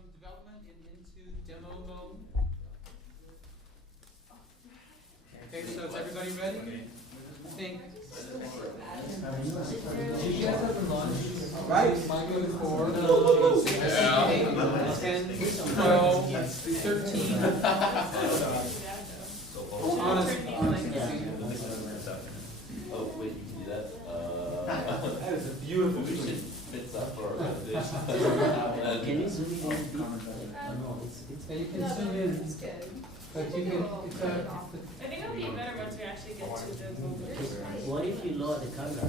from development and into demo mode. Okay, so is everybody ready? I think. JBS has been launched. Right. Michael 4, 6, 8, 10, 12, 13. Honestly. Oh, wait, you can do that? That is a beautiful vision. Fits up for our presentation. Can you zoom in? Yeah, you can zoom in. It's good. But you can, it's a, I think it'll be better once we actually get to the voters. What if you lower the camera?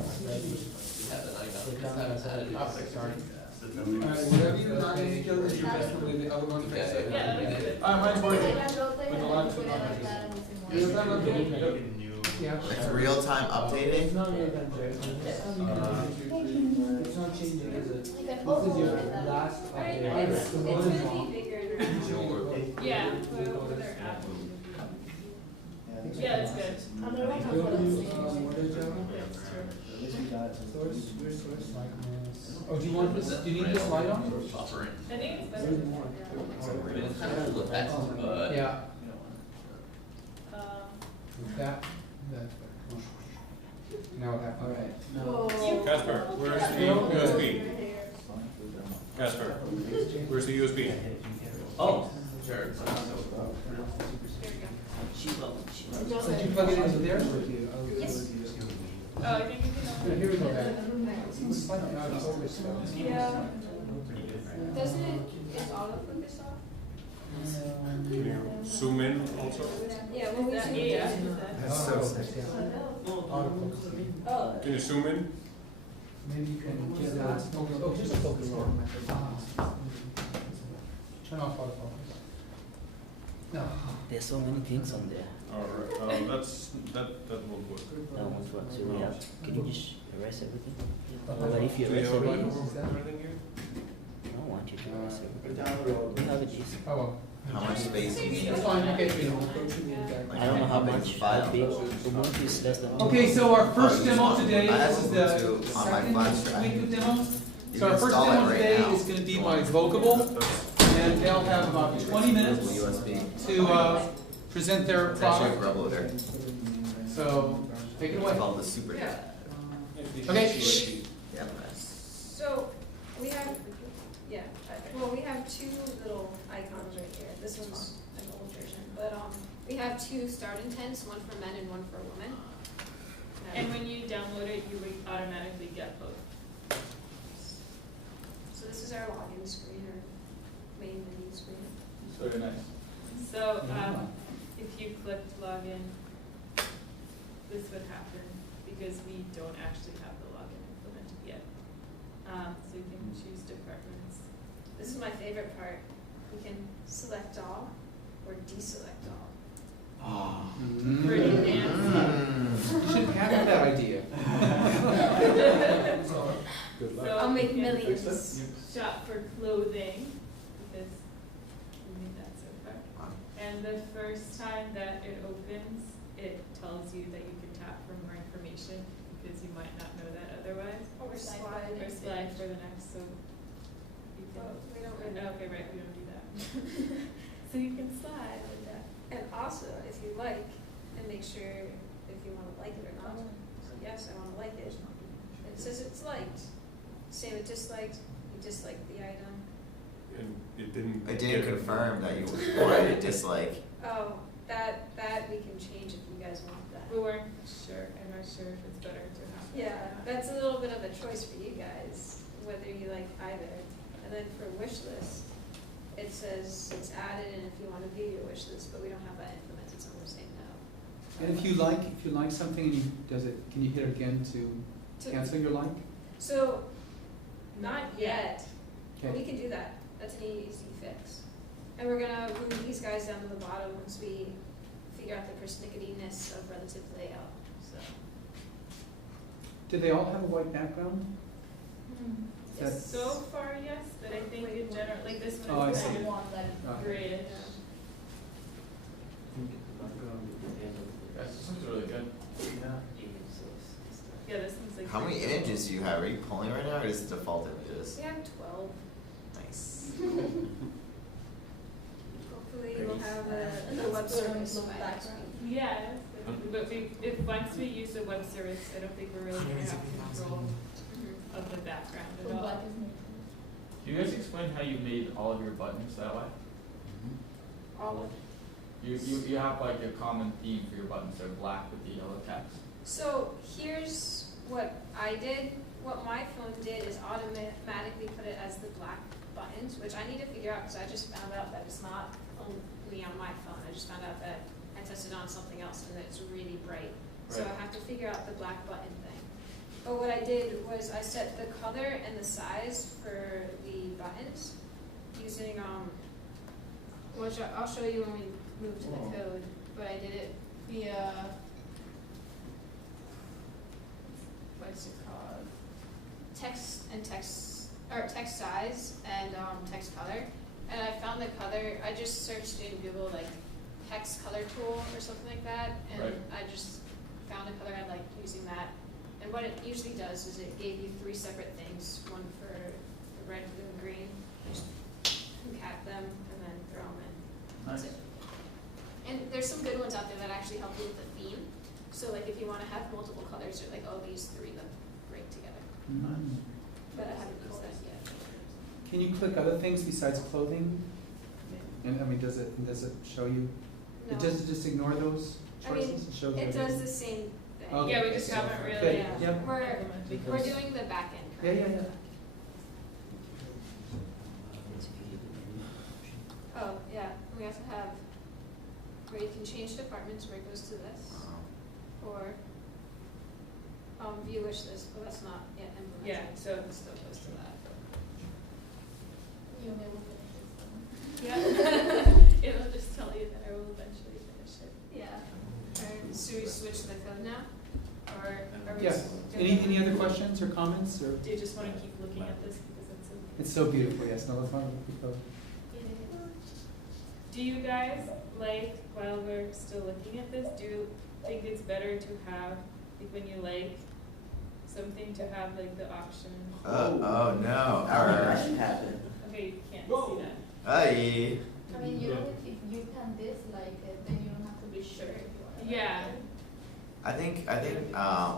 Like, sorry. Whatever you're not going to kill is your best with the other one. Yeah, that'll be good. Mine's working. Yeah. It's real time updating. It's not changing, is it? This is your last update. It's gonna be bigger. Yeah, but over their app. Yeah, that's good. Oh, do you want this, do you need this light on? Buffering. I think it's better. It's kind of look that's good. Yeah. Um, That, that's better. Now it happened. Alright. Casper, where's the USB? Casper, where's the USB? Oh, sure. Did you plug it into there? Yes. Oh, I think you Yeah, here we go, guys. Yeah. Doesn't it, is auto focus off? Can you zoom in also? Yeah, what was that? Yeah. That's so sick. Oh. Can you zoom in? Maybe you can just focus, oh, just focus on. Turn off autofocus. No. there's so many things on there. Alright, that won't work. That won't work. So yeah, can you just erase everything? But if you Do you erase have a everything, button or anything here? I don't want you to erase everything. We have it easy. Oh, well. How much space do you need? That's fine, okay. I don't know how much, how big. Ubuntu is less than. Okay, so our first demo today, I have this is the Ubuntu on my second flash drive. week of demos. You So our can first install demo it right today now. is gonna be by Vocable, and they'll have about 20 minutes USB. to present their It's actually a product. grub loader. So, take it away. It's called the Super Yeah. Cat. Okay. Yeah. So, we have, yeah, well, we have two little icons right here. This one's an old version, but, we have two start intents, one for men and one for women. And when you download it, you would automatically get both. So this is our login screen or main menu screen. Very nice. So, if you clicked login, this would happen because we don't actually have the login implemented yet. So you can choose departments. This is my favorite part. We can select all or deselect all. Pretty fancy. You should patent that idea. Good luck. I'll make millions. Shop for clothing, because we made that so far. And the first time that it opens, it tells you that you can tap for more information, because you might not know that otherwise. Or slide. Or slide for the next, so you can. Oh, we don't Oh, okay, right, we don't do that. So you can slide like that. And also, if you like, and make sure if you want to like it or not. So yes, I want to like it. It says it's liked. Say it disliked, you disliked the item. And it didn't. I didn't confirm that you wanted to dislike. Oh, that we can change if you guys want that. We weren't sure, I'm not sure if it's better to have. Yeah, that's a little bit of a choice for you guys, whether you like either. And then for wish list, it says it's added and if you want to view your wish list, but we don't have that implemented, so we're saying no. And if you like something, and you, can you hit again to cancel your like? So, not yet, but we Okay. can do that. That's an easy fix. And we're gonna move these guys down to the bottom once we figure out the persnickety-ness of relative layout, so. Do they all have a white background? That's- So far, yes, but I think in general, like this Oh, I one is see. kind of Okay. grayish. This looks really good. Yeah, this one's like. How many images do you have? Are you pulling right now or is it default images? We have 12. Nice. voice look my black. background. Yes, but if once we use the web service, I don't think we're really gonna have control Mhm. of the background So at all. black is neutral. Can you guys explain how you made all of your buttons that way? All of You have like a common theme for your buttons, they're black with the yellow text. So here's what I did. What my phone did is automatically put it as the black buttons, which I need to figure out because I just found out that it's not only on my phone. I just found out that I tested on something else and that it's really bright. So I Right. have to figure out the black button thing. But what I did was I set the color and the size for the buttons using which I'll show you when we move to the code. But I did it via what's it called? Text size and text color. And I found the color. I just searched in Google like text color tool or something like that, and Right. I just found a color I liked using that. And what it usually does is it gave you 3 separate things, one for the red, blue, and green. Just concat them and then throw them in. That's it. And there's some good ones out there that actually help you with the theme. So like if you want to have multiple colors, you're like, oh, these 3 look great together. But I haven't used that yet. Can you click other things besides clothing? And I mean, does it show you? No. Does it just ignore those I mean, choices and show it the does the same thing. Okay. Yeah, we just haven't Okay. really. Yeah. Yep. We're Because- doing the back end. Yeah, yeah, yeah. Oh, yeah, we also have where you can change departments where it goes to this, or view wish list, but that's not yet implemented. Yeah, so- it still goes to that. You may will finish this one. Yeah. It'll just tell you that I will eventually finish it. Yeah. Or should we switch the code now? Or are we? Yeah. just doing Any other questions or comments or? Do you just wanna keep looking at this because it's so? It's so beautiful, yes, no, that's wonderful. Do you guys like, while we're still looking at this, do you think it's better to have, like when you like something to have like the option? Oh no, That should happen. Okay, you can't see that. Aye. I mean, you know, if you can dislike it, then you don't have to be sure if you want to. Yeah. I think what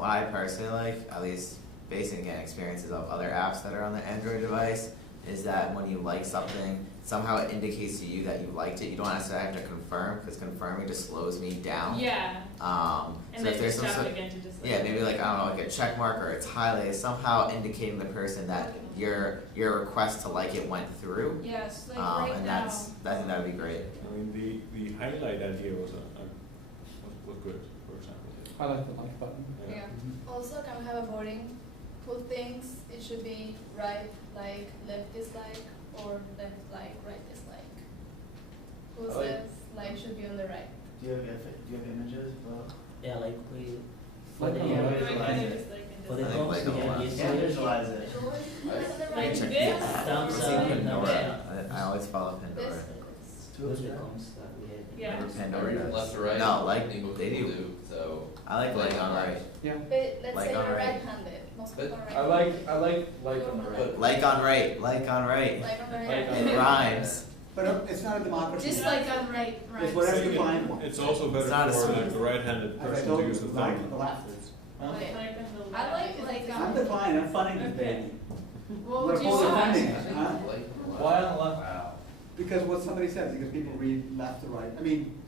I personally like, at least based on experiences of other apps that are on the Android device, is that when you like something, somehow it indicates to you that you liked it. You don't necessarily have to confirm, because confirming just slows me down. Yeah, So and if then there's just some tap sort, it again to just like. yeah, maybe like, I don't know, like a check mark or it's highlighted, somehow indicating the person that your request to like it went through. Yes, like right And now. I think that would be great. I mean, the highlight idea was was good, for example. I like the like button. Yeah. Also, can we have a voting? Who thinks it should be right like, left dislike, or left like, right dislike? Who I like- says like should be on the right? Do you have images? Well, yeah, like we, for Like the, on the right. Like, kind of just like in for this- the I think box, like we on the have left. this. Yeah, visualize it. Like Check this? Thumbs See up and Pandora. thumbs I always follow Pandora. This? Those becomes that we had. Yeah. Remember Pandora does. Left to right. No, like people they do, do. so. I like on right. Yeah. But let's Like say on you're right. right-handed. Most But people are I right-handed. like on the right. Like on right. Like on right. Like on the Like right. on It rhymes. But it's not a democracy. Just like on right, right. It's whatever you find one. It's also It's better not a for smooth- like the right-handed As I person told to you, use the right thumb. to the left. Huh? Okay. Like on the I left. like I'm defining, I'm funding this Okay. baby. What We're would you fully funding say? it, huh? Why on the left? Wow. Because what somebody said, because people read left to right. I mean,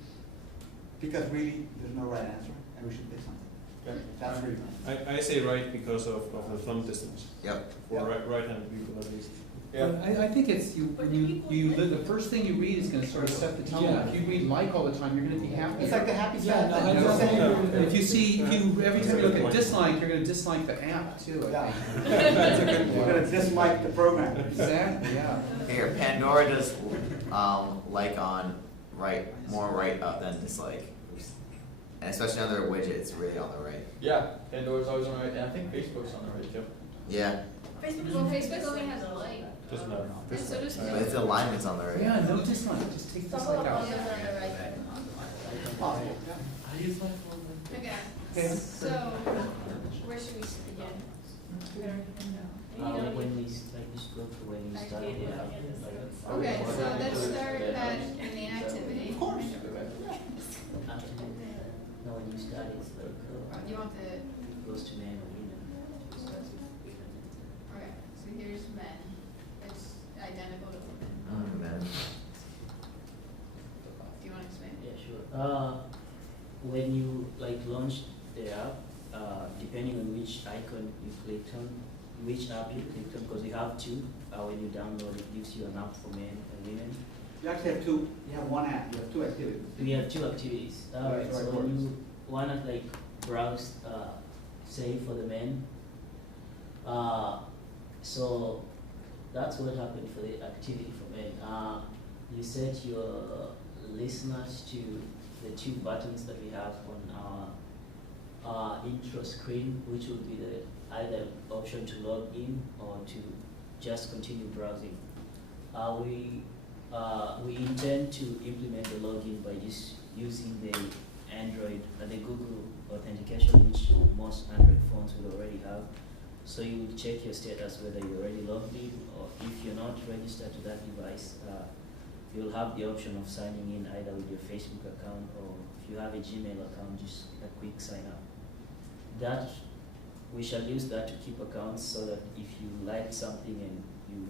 because really, there's no right answer, and we should pick something. That's really fine. I say right because of the thumb distance, Yep. for right-handed people at least. But I think it's, the first thing you read is gonna sort of set the tone. Yeah. If you read like all the time, you're gonna be happy. It's like the happy sad Yeah, thing. no, You know I what I'm know. saying? If you see, every time you look at dislike, you're gonna dislike the app too, I Yeah. think. That's a good You're gonna dislike the program. Exactly, yeah. Here, Pandora does like on right, more right up than dislike. And especially on their widget, it's really on the right. Yeah, Pandora's always on the right, and I think Facebook's on the right too. Yeah, Well, Facebook only has a like, Doesn't matter. and so does but it's the alignment's on the right. Yeah, no dislike, just take Some of dislike the out. ones are on the right. Possible, yeah. I use my phone. okay, Okay. so, where should we begin? When we like just go to when you start it up, like. Okay, so let's start at the main activity. Of course. Actually, no, when you start, it's like You want the, goes to men or women. okay, so here's men, it's identical to women. Man. Do you wanna explain? Yeah, sure. When you like launch the app, depending on which icon you clicked on, which app you clicked on, because you have two. When you download, it gives you an app for men and women. You actually have two, you have one app, you have two activities. We have two activities. Right, So right, when works. you wanna like browse, say for the men, so that's what happened for the activity for men. You set your listeners to the two buttons that we have on our intro screen, which will be the either option to log in or to just continue browsing. We intend to implement the login by just using the Android, the Google authentication, which most Android phones will already have. So you will check your status whether you're already logged in, or if you're not registered to that device, you'll have the option of signing in either with your Facebook account, or if you have a Gmail account, just a quick sign up. That we shall use that to keep accounts, so that if you like something and you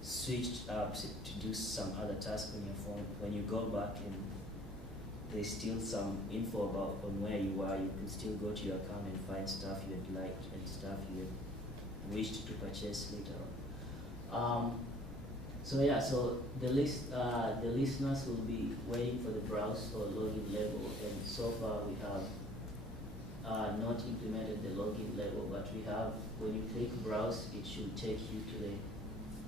switched apps to do some other task on your phone, when you go back and there's still some info about on where you are, you can still go to your account and find stuff you had liked and stuff you had wished to purchase later on. So yeah, so the listeners will be waiting for the browse or login label, and so far we have not implemented the login label, but we have, when you click browse, it should take you to the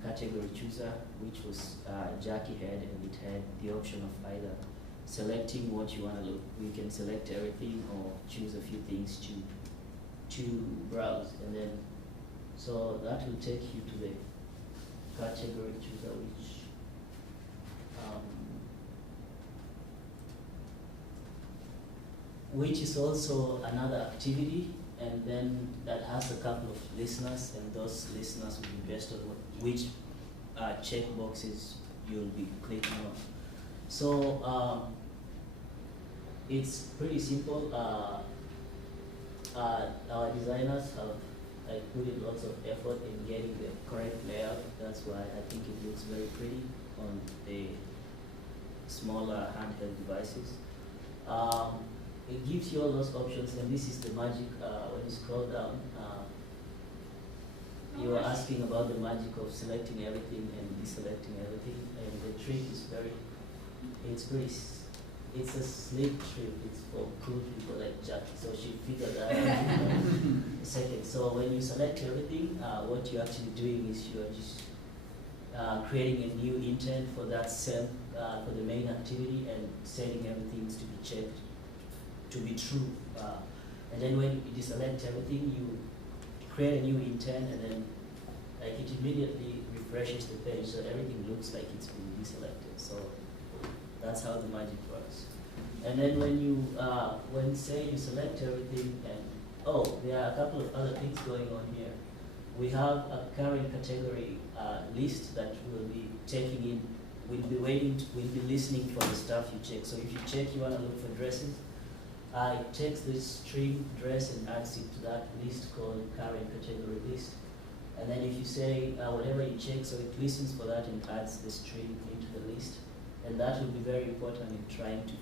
category chooser, which was Jackie had, and it had the option of either selecting what you want to look. We can select everything or choose a few things to browse, and then so that will take you to the category chooser, which is also another activity, and then that has a couple of listeners, and those listeners will be based on which check boxes you'll be clicking on. So it's pretty simple. Our designers have put in lots of effort in getting the correct layout. That's why I think it looks very pretty on the smaller handheld devices. It gives you all those options, and this is the magic. When you scroll down, you are asking about the magic of selecting everything and deselecting everything, and the trick is it's a slick trick. It's for cool people like Jackie, so she figured that out in a second. So when you select everything, what you're actually doing is you're just creating a new intent for that cell, for the main activity, and setting everything to be checked to be true. And then when you deselect everything, you create a new intent, and then like it immediately refreshes the page, so everything looks like it's been deselected. So that's how the magic works. And then when you say you select everything, and there are a couple of other things going on here. We have a current category list that we'll be taking in. We'll be listening for the stuff you check. So if you check you want to look for dresses, it takes this string dress and adds it to that list called current category list. And then if you say whatever you check, so it listens for that and adds the string into the list. And that will be very important in trying to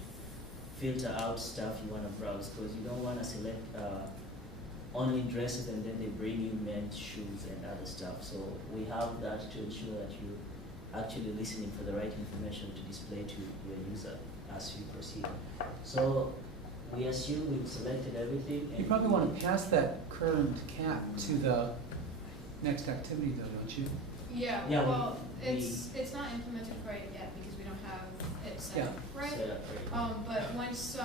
filter out stuff you want to browse, because you don't want to select only dresses and then they bring you men's shoes and other stuff. So we have that to ensure that you're actually listening for the right information to display to your user as you proceed. So we assume we've selected everything. You probably want to pass that current cap to the next activity though, don't you? Yeah, Yeah, well, it's not implemented quite yet because we don't have it set up right. Set up, right. But once,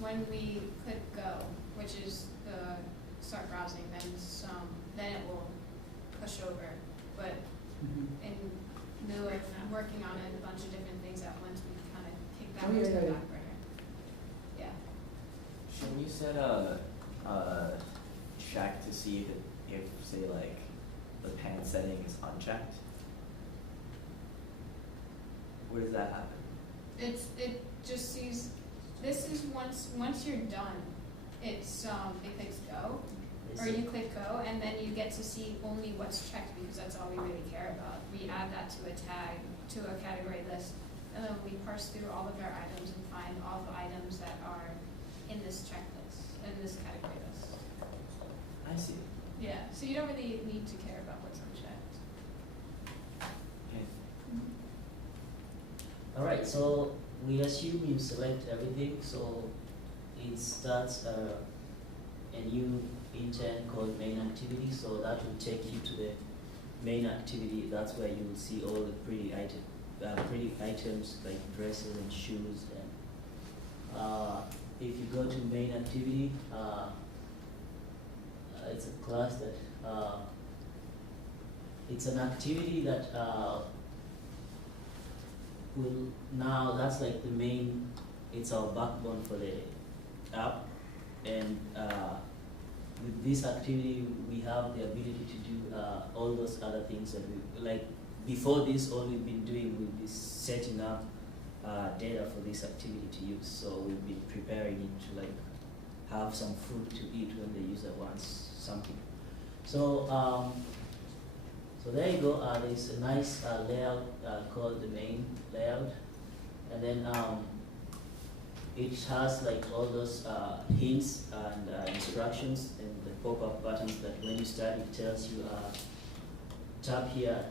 when we click go, which is the start browsing, then it will push over. But in lieu of working on a bunch of different things at once, we kind of kick that into the back burner. Yeah. Should you set a check to see if say like the pan setting is unchecked? Where does that happen? It just sees This is once you're done, it's it clicks go, or you click go, and then you get to see only what's checked because that's all we really care about. We add that to a tag, to a category list, and then we parse through all of our items and find all the items that are in this checklist, in this category list. I see. Yeah, so you don't really need to care about what's unchecked. Okay. All right, so we assume you select everything, so it starts a new intern called main activity, so that will take you to the main activity. That's where you will see all the pretty items like dresses and shoes. And if you go to main activity, it's a class that it's an activity that will now, that's like the main, it's our backbone for the app. And with this activity, we have the ability to do all those other things that we, like before this, all we've been doing will be setting up data for this activity to use. So we've been preparing it to like have some food to eat when the user wants something. So so there you go. There's a nice layout called the main layout, and then it has like all those hints and instructions and the pop-up buttons that when you start, it tells you tap here,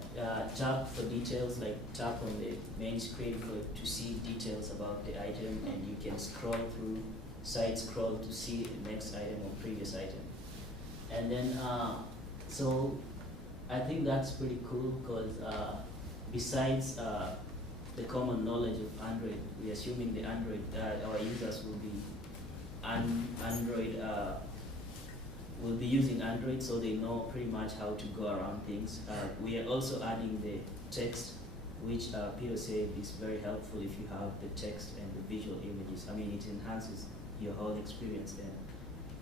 tap for details, like tap on the main screen to see details about the item, and you can scroll through, side scroll to see the next item or previous item. And then, so I think that's pretty cool because besides the common knowledge of Android, we're assuming the Android, our users will be will be using Android, so they know pretty much how to go around things. We are also adding the text, which Peter said is very helpful if you have the text and the visual images. I mean, it enhances your whole experience, and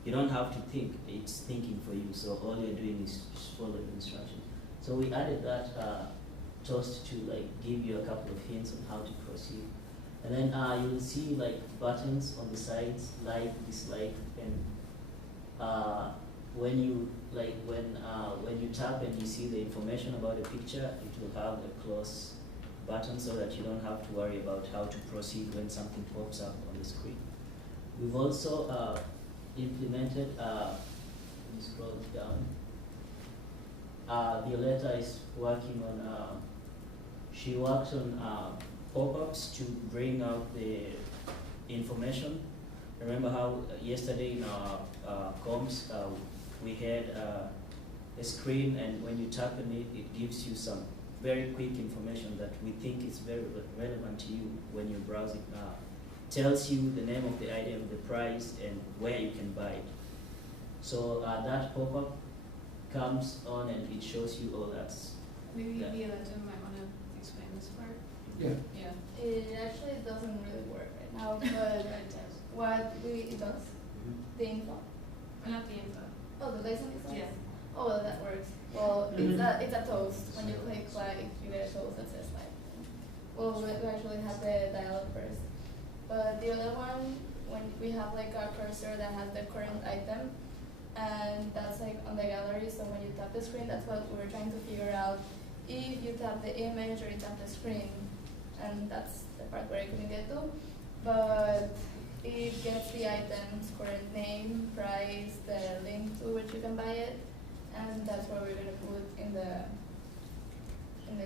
you don't have to think, it's thinking for you, so all you're doing is just follow the instructions. So we added that just to like give you a couple of hints on how to proceed. And then you'll see like buttons on the sides, like, dislike, and when you tap and you see the information about a picture, it will have a close button so that you don't have to worry about how to proceed when something pops up on the screen. We've also implemented, let me scroll down. Violetta is working on, she works on pop-ups to bring out the information. Remember how yesterday in our comms, we had a screen, and when you tap on it, it gives you some very quick information that we think is very relevant to you when you're browsing. Tells you the name of the item, the price, and where you can buy it. So that pop-up comes on and it shows you all that. Maybe Violetta might want to explain this part. Yeah. Yeah. It actually doesn't really work right now, but It does. what it does, the info. Not the info. Oh, the license itself? Yeah. Oh, well, that works. Well, it's a toast. When you click like, you get a toast that says like, well, we actually have the dialogue first. But the other one, when we have like a cursor that has the current item, and that's like on the gallery, so when you tap the screen, that's what we're trying to figure out. If you tap the image or you tap the screen, and that's the part where I couldn't get to. But it gets the item's current name, price, the link to which you can buy it, and that's what we're gonna put in the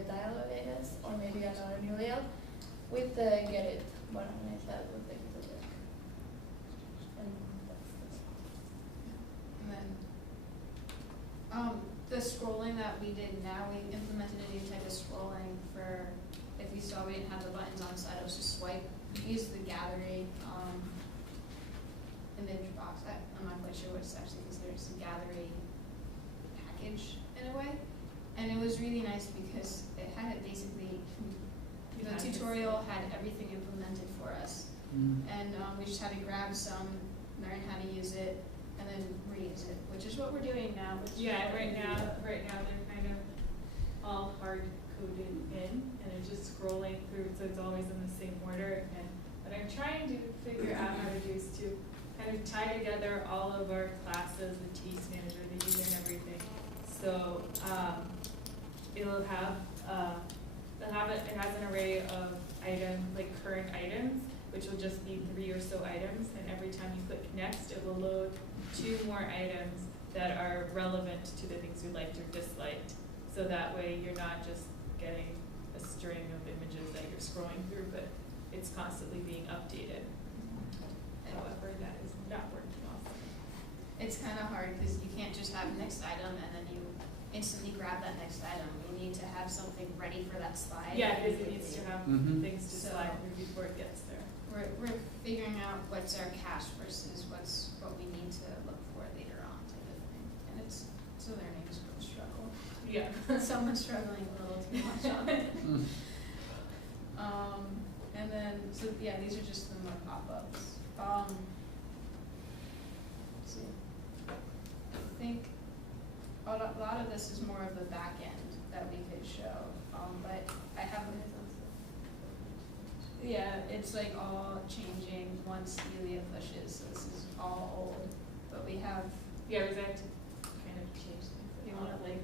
dialogue, I guess, or maybe another new layout with the get it button. That will take it to the. And then the scrolling that we did now, we implemented a new type of scrolling for, if you saw we didn't have the buttons on the side, it was just swipe. We used the gallery image box. I'm not quite sure what it's actually considered. It's a gallery package in a way. And it was really nice because it had it basically, the tutorial had everything implemented for us. And we just had to grab some, learn how to use it, and then reuse it, which is what we're doing now. Yeah, right now they're kind of all hard coded in, and it's just scrolling through, so it's always in the same order. And what what I'm trying to figure out how to do is to kind of tie together all of our classes, the taste manager, the user and everything. So, it'll have, it has an array of like current items, which will just be 3 or so items, and every time you click next, it will load 2 more items that are relevant to the things you liked or disliked. So that way you're not just getting a string of images that you're scrolling through, but it's constantly being updated. However, that is not working awesome. It's kind of hard because you can't just have next item and then you instantly grab that next item. You need to have something ready for that slide. Yeah, because it needs to have things to So- slide through before it gets there. We're figuring out what's our cache versus what we need to look for later on type of thing. And it's a learning struggle. Yeah. Someone's struggling a little too much on it. And then, so yeah, these are just the more pop-ups. Let's see. I think a lot of this is more of the back end that we could show, but I haven't. Yeah, it's like all changing once Delia pushes, so this is all old, but we have. Yeah, we'd like to kind of change things. You wanna like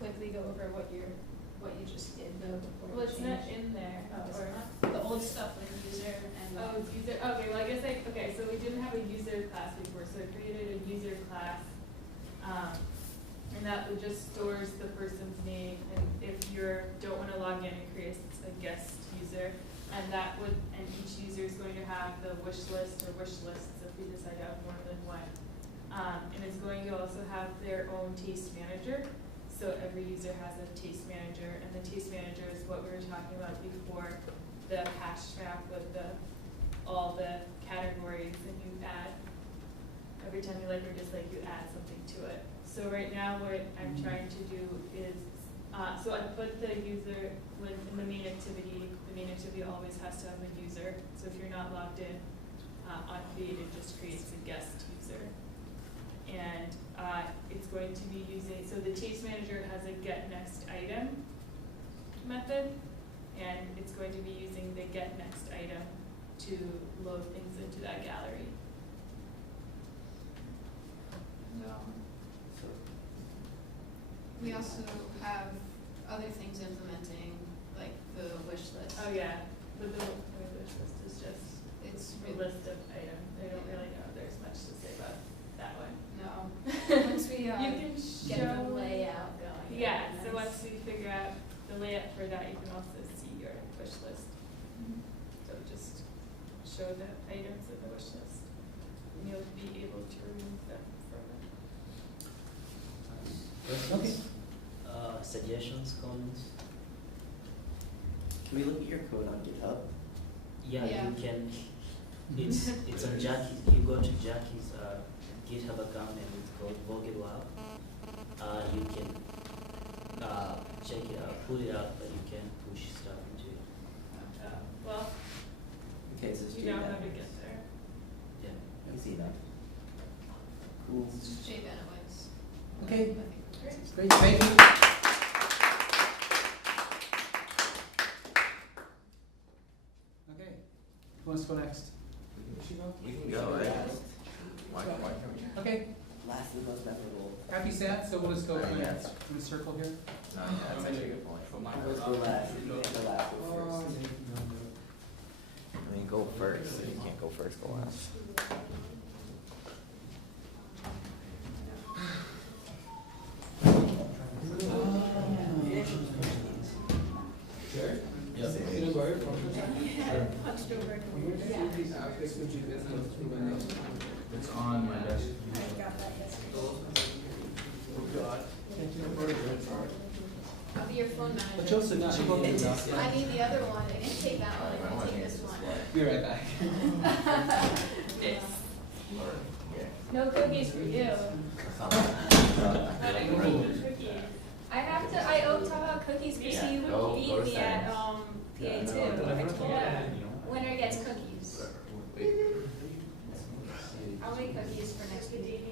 quickly go over what you just did though before Well, you it's change? not in there. Oh, Or the old stuff with user and. oh, it's user. Okay, well, I guess okay. So we didn't have a user class before, so I created a user class, and that just stores the person's name. And if you don't want to log in, it creates a guest user, and each user is going to have the wish list or wish lists if we decide to have more than one. And it's going to also have their own taste manager. So every user has a taste manager, and the taste manager is what we were talking about before, the hash map with all the categories, and you add, every time you like or dislike, you add something to it. So right now what I'm trying to do is, so I put the user in the main activity. The main activity always has to have a user. So if you're not logged in on feed, it just creates a guest user. And it's going to be using, so the taste manager has a get next item method, and it's going to be using the get next item to load things into that gallery. We also have other things implementing, like the wish list. Oh yeah, but the wish list is just It's a list of items. I don't really know if there's much to say about that one. No. Once we You can get the show layout going. Yeah, then so that's- once we figure out the layout for that, you can also see your wish list. So just show the items in the wish list, and you'll be able to remove them from it. Questions? Suggestions, comments? Can we look at your code on GitHub? Yeah, Yeah. you can. It's on Jackie's. You go to Jackie's GitHub account and it's called VogedWab. You can check it out, pull it out, but you can push stuff into it. Well, Okay, so it's you know how JBS. to get there. Yeah. I see that. Cool. Jay Benowitz. Okay, Great. great, thank you. Okay, who wants to go next? We can go, right? Why can't we? Okay, Last is the most memorable. happy sad, so we'll just go Oh, in yeah. a circle here. No, yeah, that's actually a good point. For my Let's go last. If you can't go last, go first. I mean, go first. If you can't go first, go last. Punched over. It's on my desk. I got that yesterday. I'll be your phone manager. But Joseph, not. I need the other one. I can take that one. I can take this one. Be right back. Yes. No cookies for you. I owe Tava cookies because he Go beat me at Saints. PA2. Yeah. Winner gets cookies. I'll make cookies for next week.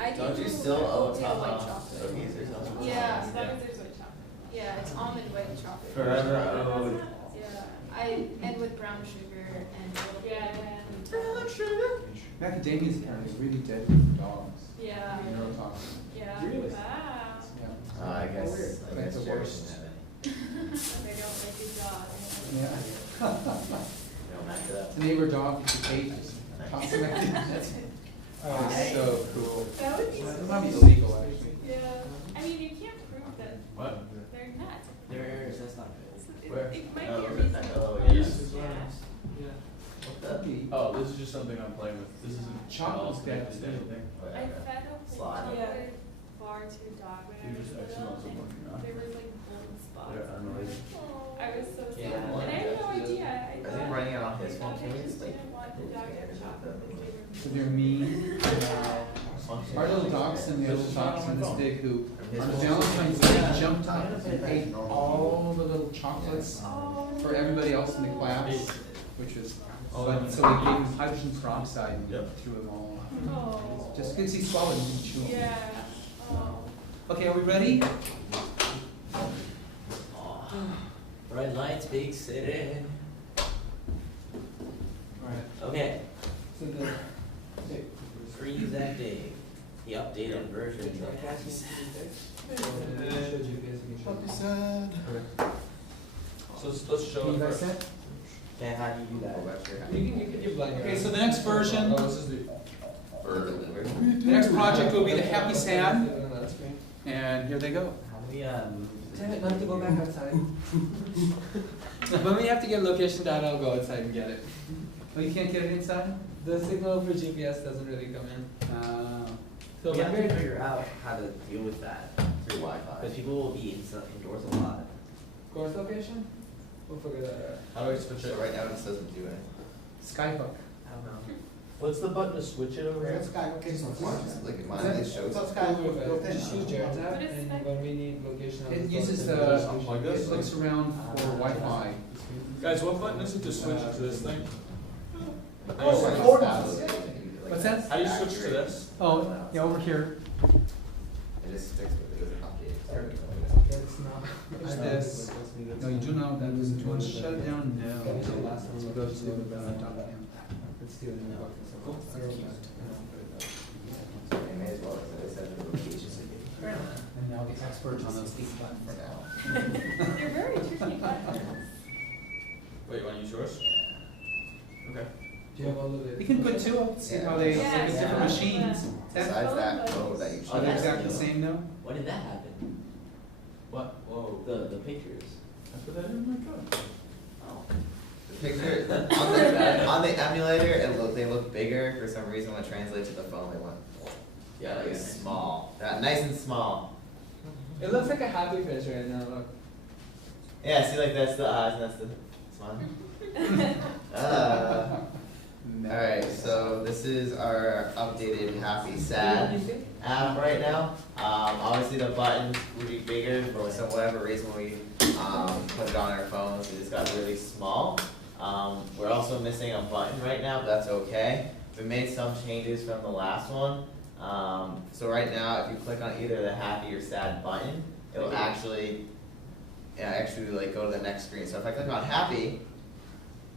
I do Don't you still owe oatmeal white Taha chocolate. cookies or something? Yeah. As long as there's white chocolate. Yeah, it's almond white chocolate. Forever owed. Yeah, I end with brown sugar and a little bit. Yeah. Brown sugar. Macadamia's apparently really deadly for dogs. Yeah. Neurotoxin. Yeah. Really? Wow. Yeah. I guess That's the Jared worst. didn't have They don't like your dog. Yeah. any. No, back to that. The neighbor dog in the cage is toxic. Oh, it's so cool. That would be so It might be illegal, actually. Yeah. I mean, you can't prove that What? they're not. There's, that's not good. Where? It might Oh, be a okay. reason. Oh, for yes. it. Yeah. What the? Oh, this is just something I'm playing with. This isn't Chocolate's connected bad, to too. anything. Oh, I yeah, okay. fed a whole Slide. chocolate bar to a dog when I You was just little, X and working on. there were like golden spots. Yeah, I'm like. I was so sad, Yeah. and I had no idea. I think thought- running it on his I phone, thought can we they just, like, didn't want the dog to have chocolate, but they were So they're mean. Our little dachshund, the little dachshund, this big who, on Valentine's Day, jumped up and ate all the little chocolates for everybody else in the class, which was, but, so they gave him hydrogen peroxide and threw them all. Oh. Just because he swallowed and didn't chew 'em. Yeah. Oh. Okay, are we ready? Red lights, big city. Alright. Okay, So the, freeze that day. The updated version of Happy Sad. So let's show can you it guys first. set? Okay, how do you do that? You can give blind. Okay, so the next version, Oh, this is the. the next project will be the Happy Sad, That's great. and here they go. How do we, Damn it, not to go back outside. When we have to get location data, I'll go outside and get it. Oh, you can't get it inside? The signal for GPS doesn't really come in. So we when have we're to figure out how to deal with that through Wi-Fi. Because people will be indoors a lot. course location, we'll figure that out. How do I switch So it? right now it just doesn't do anything. Skyhook. I don't know. What's the button to switch it over here? Like mine, it shows. Just use Jared's app, What is and Skype? when we need location on the It phone, uses then the, we just unplug it this. clicks around for Wi-Fi. Guys, what button is it to switch to this thing? What's that? How do you switch to this? Oh, yeah, over here. It just sticks with it, doesn't update. That's not. Like this. No, you do not, that is, do you want to shut it down? No. That was the last one. It goes to the, Let's do it in the book. They may as well, because they said the location. And now the expert on those things. They're very tricky buttons. Wait, you wanna use yours? Okay. Do you have all of it? You can put two up, see how they, Yeah, like, it's different yeah. machines. That, Besides that code that you Oh, are they that's choose. exactly the same though? When did that happen? What? Whoa. The pictures. I put that in my truck. Oh. The picture, on the emulator, they look bigger, for some reason when it translates to the phone, they went, yeah, like it's small, nice and small. It looks like a happy fish right now, look. Yeah, see, like that's the eyes and that's the smile. Alright, so this is our updated Happy Sad app right now. Obviously the button would be bigger, but for some whatever reason when we put it on our phones, it just got really small. We're also missing a button right now, but that's okay. We made some changes from the last one. So right now, if you click on either the Happy or Sad button, it'll actually like go to the next screen. So if I click on Happy,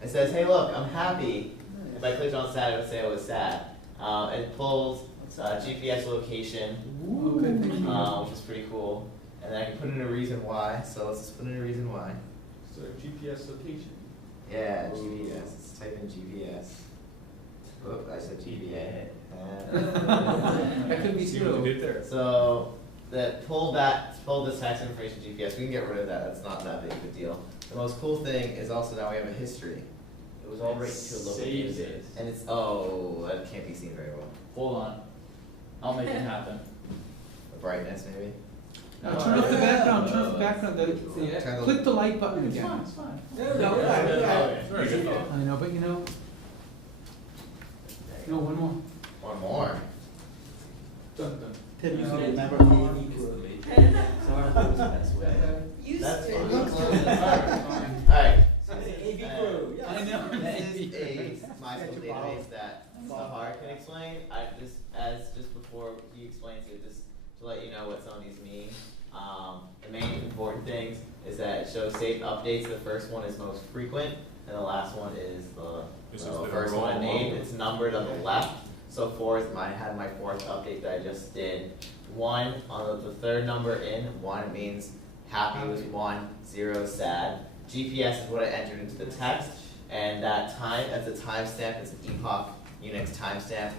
it says, hey look, I'm happy. If I clicked on Sad, it would say I was sad. It pulls GPS location, which is pretty cool. And then I can put in a reason why, so let's just put in a reason why. So GPS location. Yeah, GPS, let's type in GPS. Oop, I said GBA. That could be See what true. we did there. So, pull this text information GPS, we can get rid of that, that's not that big of a deal. The most cool thing is also now we have a history. It was all right to a local Saves database. it. And it's, oh, that can't be seen very well. Hold on. I'll make it happen. The brightness maybe? Now turn off the background, turn off the background, Yeah. Turn the- click the light button It's again. fine, it's fine. Very good thought. I know, but you know, no, one more. One more. Dun, dun. Tim, you should remember Sorry, that was the best way. Used That's to. fine. Alright. AV crew, I know. This is a MySQL database that Sahar can explain. Just before he explains it, just to let you know what some of these mean. The main important things is that that it shows saved updates. The first one is most frequent, and the last one is This the is the first one I roll named. one. It's numbered on the left. So I had my fourth update that I just did. 1 on the third number in. 1 means happy was 1, 0 sad. GPS is what I entered into the text, and that time as a timestamp is an epoch Unix timestamp.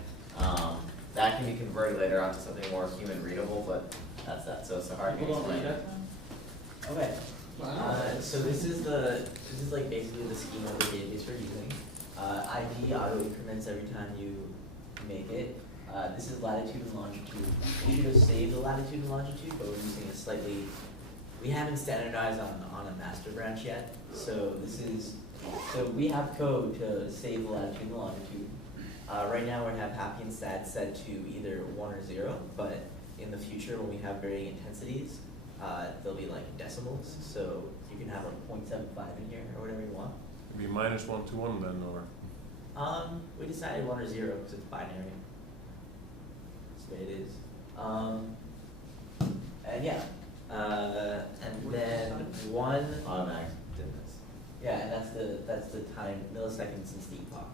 That can be converted later onto something more human readable, but that's that. So it's a hard thing to explain. Okay. Wow. So this is like basically the scheme of the database we're using. ID auto increments every time you make it. This is latitude and longitude. We should have saved the latitude and longitude, but we're using a slightly. We haven't standardized on a master branch yet. So we have code to save the latitude and longitude. Right now we have happy and sad set to either 1 or 0, but in the future when we have varying intensities, they'll be like decimals. So you can have like 0.75 in here or whatever you want. It'd be -1 to 1 then, or? We decided 1 or 0 because it's binary. That's the way it is. And yeah, and then 1 Automatic did this. Yeah, and that's the time milliseconds since the epoch.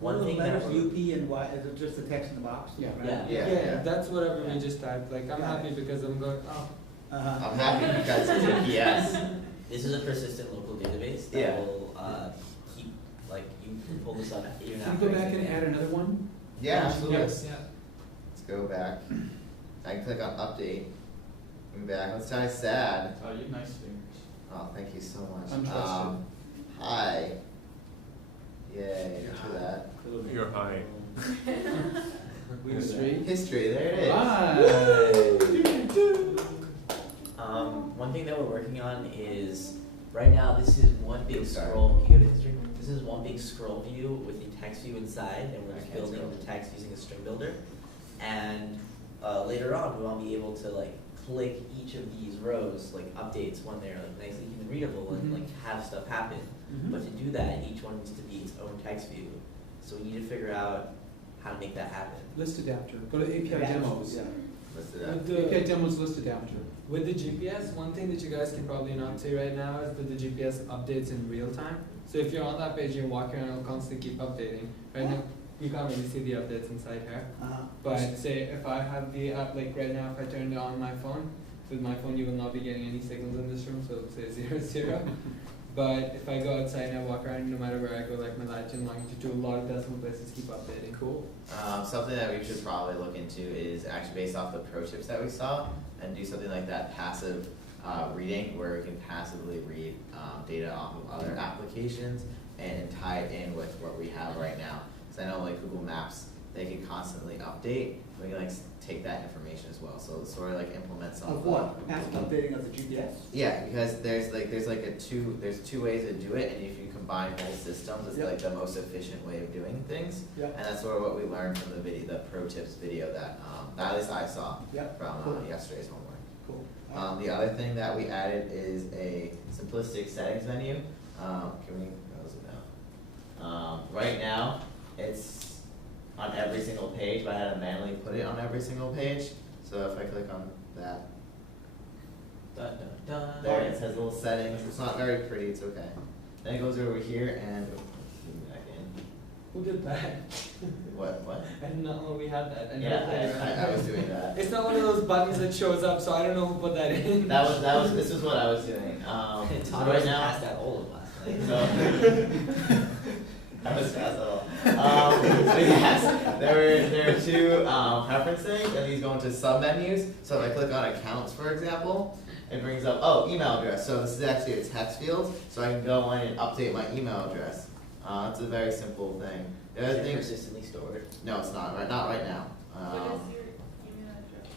One One thing that letters we're- U, P, and Y, is it just the text in the box? Yeah. Right? Yeah. That's whatever Yeah. we just typed. Like, I'm happy because I'm going, oh. Uh-huh. I'm happy because it's GPS. This is a persistent local database that Yeah. will keep, like, you can pull this up after you're Can not. you go back and add another one? Yeah, absolutely. Yes, yeah. Let's go back. I can click on update. Go back. Let's try sad. Oh, you have nice fingers. Oh, thank you so much. Untrusted. Hi. Yay, for that. You're high. History. History, there it is. One thing that we're working on is, right now, this is one big Sorry. scroll, can you go to history? This is one big scroll view with the text view inside, and we're I just can't building scroll. the text using a string builder. And later on, we want to be able to like click each of these rows, like updates when they're like nicely human readable and Mhm. like have stuff happen. Mhm. But to do that, each one needs to be its own text view. So we need to figure out how to make that happen. List adapter. Go to API demos. Yeah. Let's do that. With API the, demos list adapter. with the GPS, one thing that you guys can probably not see right now is that the GPS updates in real time. So if you're on that page, you're walking around, it'll constantly keep updating. Right now, you can't really see the updates inside here. Uh-huh. But say if I have the app, like right now, if I turn it on my phone, with my phone you will not be getting any signals in this room, so it'll say 0, 0. But if I go outside and I walk around, no matter where I go, like my latitude and longitude, to a lot of decimal places keep updating. Cool. Something that we should probably look into is actually based off the pro tips that we saw and do something like that passive reading where we can passively read data off of other applications and tie it in with what we have right now. So I know like Google Maps, they can constantly update. We can like take that information as well. So sort of like implement some Of what? Passive updating of the GPS? Yeah, because there's two ways to do it, and if you combine whole systems, it's Yep. like the most efficient way of doing things. Yeah. And that's sort of what we learned from the pro tips video that at least I saw Yep. from Cool. yesterday's homework. Cool. The other thing that we added is a simplistic settings menu. Can we close it now? Right now, it's on every single page, but I had to manually put it on every single page. So if I click on that, Dun, dun, dun. there it says little settings. It's not very pretty, it's okay. Then it goes over here and back in. Who did that? What? I didn't know we had that. Yeah, I was doing that. It's not one of those buttons that shows up, so I don't know who put that in. This was what I was doing. So Tom right was now, past that old last night. so I was fast at all. So yes, there are two preferences, and these go into sub-menus. So if I click on accounts, for example, it brings up, email address. So this is actually a text field, so I can go in and update my email address. It's a very simple thing. The other Is it thing, persistently stored? no, it's not right now. What is your email address?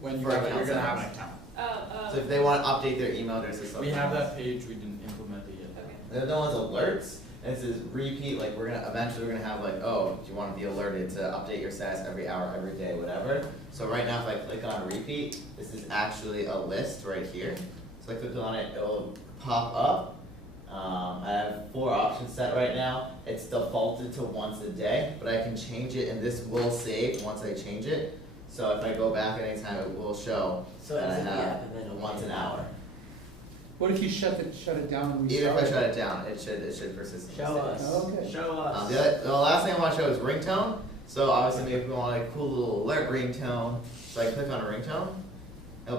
When For you're account gonna have an settings. account. Oh. So if they want to update their email address or something. We have that page, we didn't implement it yet. Okay. The other one's alerts, and it says repeat, like eventually we're gonna have like, do you wanna be alerted to update your status every hour, every day, whatever. So right now if I click on repeat, this is actually a list right here. So I click on it, it'll pop up. I have 4 options set right now. It's defaulted to once a day, but I can change it and this will save once I change it. So if I go back at any time, it will show So that I exit the have app and then open once it. an hour. What if you shut it down and Even restart if I shut it down, it should persist. in the Show state. us. Oh, okay. Show us. The last thing I want to show is ringtone. So obviously maybe we want a cool little alert ringtone. So I click on a ringtone. It'll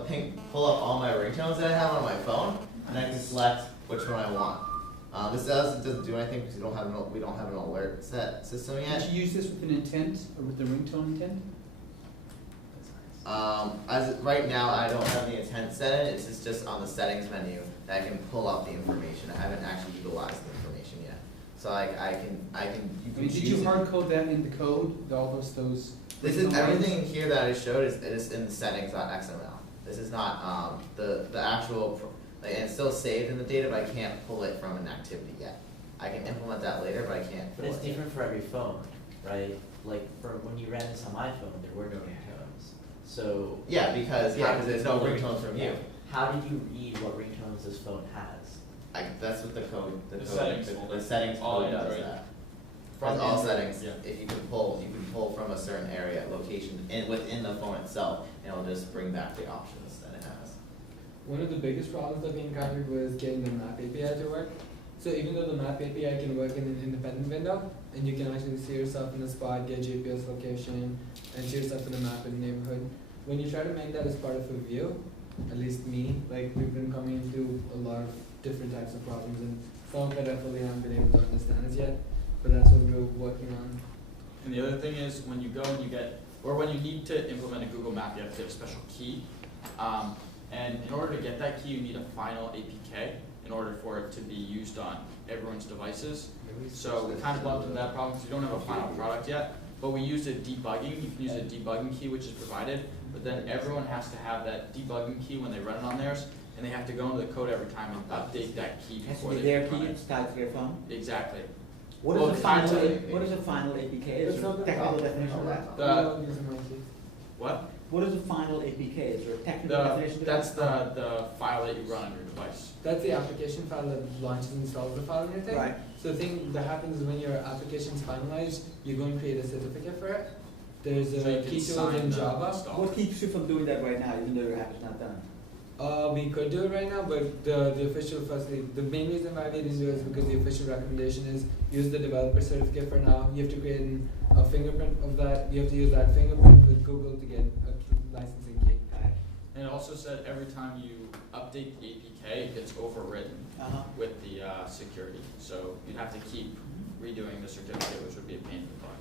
pull up all my ringtones that I have on my phone, and I can select which one I want. This doesn't do anything because we don't have an alert set system yet. Did you use this with an intent, or with the ringtone intent? Right now I don't have the intent set in. It's just on the settings menu that I can pull up the information. I haven't actually utilized the information yet. So you I can mean, did choose you it. hard code that in the code, all those? This is ringtone everything lines? here that I showed is in the settings.xml. This is not the actual and it's still saved in the data, but I can't pull it from an activity yet. I can implement that later, but I can't But pull it's it. different for every phone, right? Like for when you ran this on my phone, there were no ringtones. So Yeah, because there's no ringtones from you. how did you read what ringtones this phone has? That's what the code, The settings folder. the settings All code does Android. that. From From all Android, settings, yeah. if you can pull from a certain area, location, within the phone itself, and it'll just bring back the options that it has. One of the biggest problems that we encountered was getting the map API to work. So even though the map API can work in an independent window, and you can actually see yourself in a spot, get GPS location, and see yourself in a map in the neighborhood, when you try to make that as part of a view, at least me, like we've been coming into a lot of different types of problems, and some of it I fully haven't been able to understand as yet, but that's what we're working on. And the other thing is when you go and when you need to implement a Google Map, you have to get a special key. And in order to get that key, you need a final APK in order for it to be used on everyone's devices. So we kind of bumped into that problem because we don't have a final product yet, but we used a debugging. You can use a debugging key which is provided, but then everyone has to have that debugging key when they run it on theirs, and they have to go into the code every time and update that key Has to before be they their can run key, it. it's tied to their phone. Exactly. What Well, is a final, tied to- what is a final APK? Is It's there not a the technical top. definition of that? The- I'm not using my key. What? What is a final APK? Is there a technical definition to that? That's the file that you run on your device. That's the application file that launches and installs the file on your thing. Right. So the thing that happens is when your application's finalized, you go and create a certificate for it. There's So you a can key tool sign in the Java. install. What keeps you from doing that right now, even though your app is not done? We could do it right now, but the official the main reason why we didn't do it is because the official recommendation is use the developer certificate for now. You have to create a fingerprint of that. You have to use that fingerprint with Google to get a licensing key. And it also said every time you update the APK, it gets overwritten with the security. So you'd have to keep redoing the certificate, which would be a pain in the butt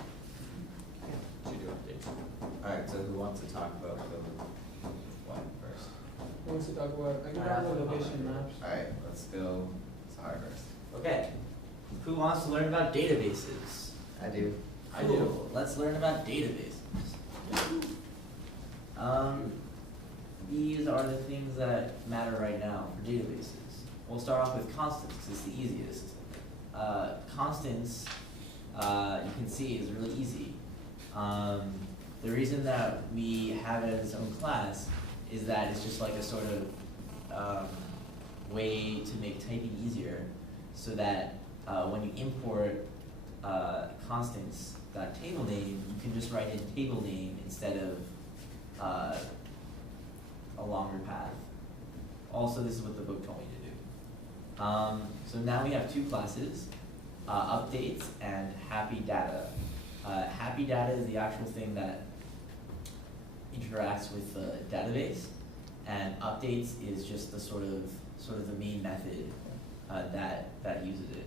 to do updates. Alright, so who wants to talk about the one first? Who wants to talk about? I can talk about location maps. Alright, let's go Sahar first. Okay. Who wants to learn about databases? I do. I do. Let's learn about databases. These are the things that matter right now for databases. We'll start off with constants, 'cause it's the easiest. Constants, you can see, is really easy. The reason that we have it as its own class is that it's just like a sort of way to make typing easier, so that when you import constants, that table name, you can just write in table name instead of a longer path. Also, this is what the book told me to do. So now we have two classes, updates and happy data. Happy data is the actual thing that interacts with the database, and updates is just the sort of the main method that uses it.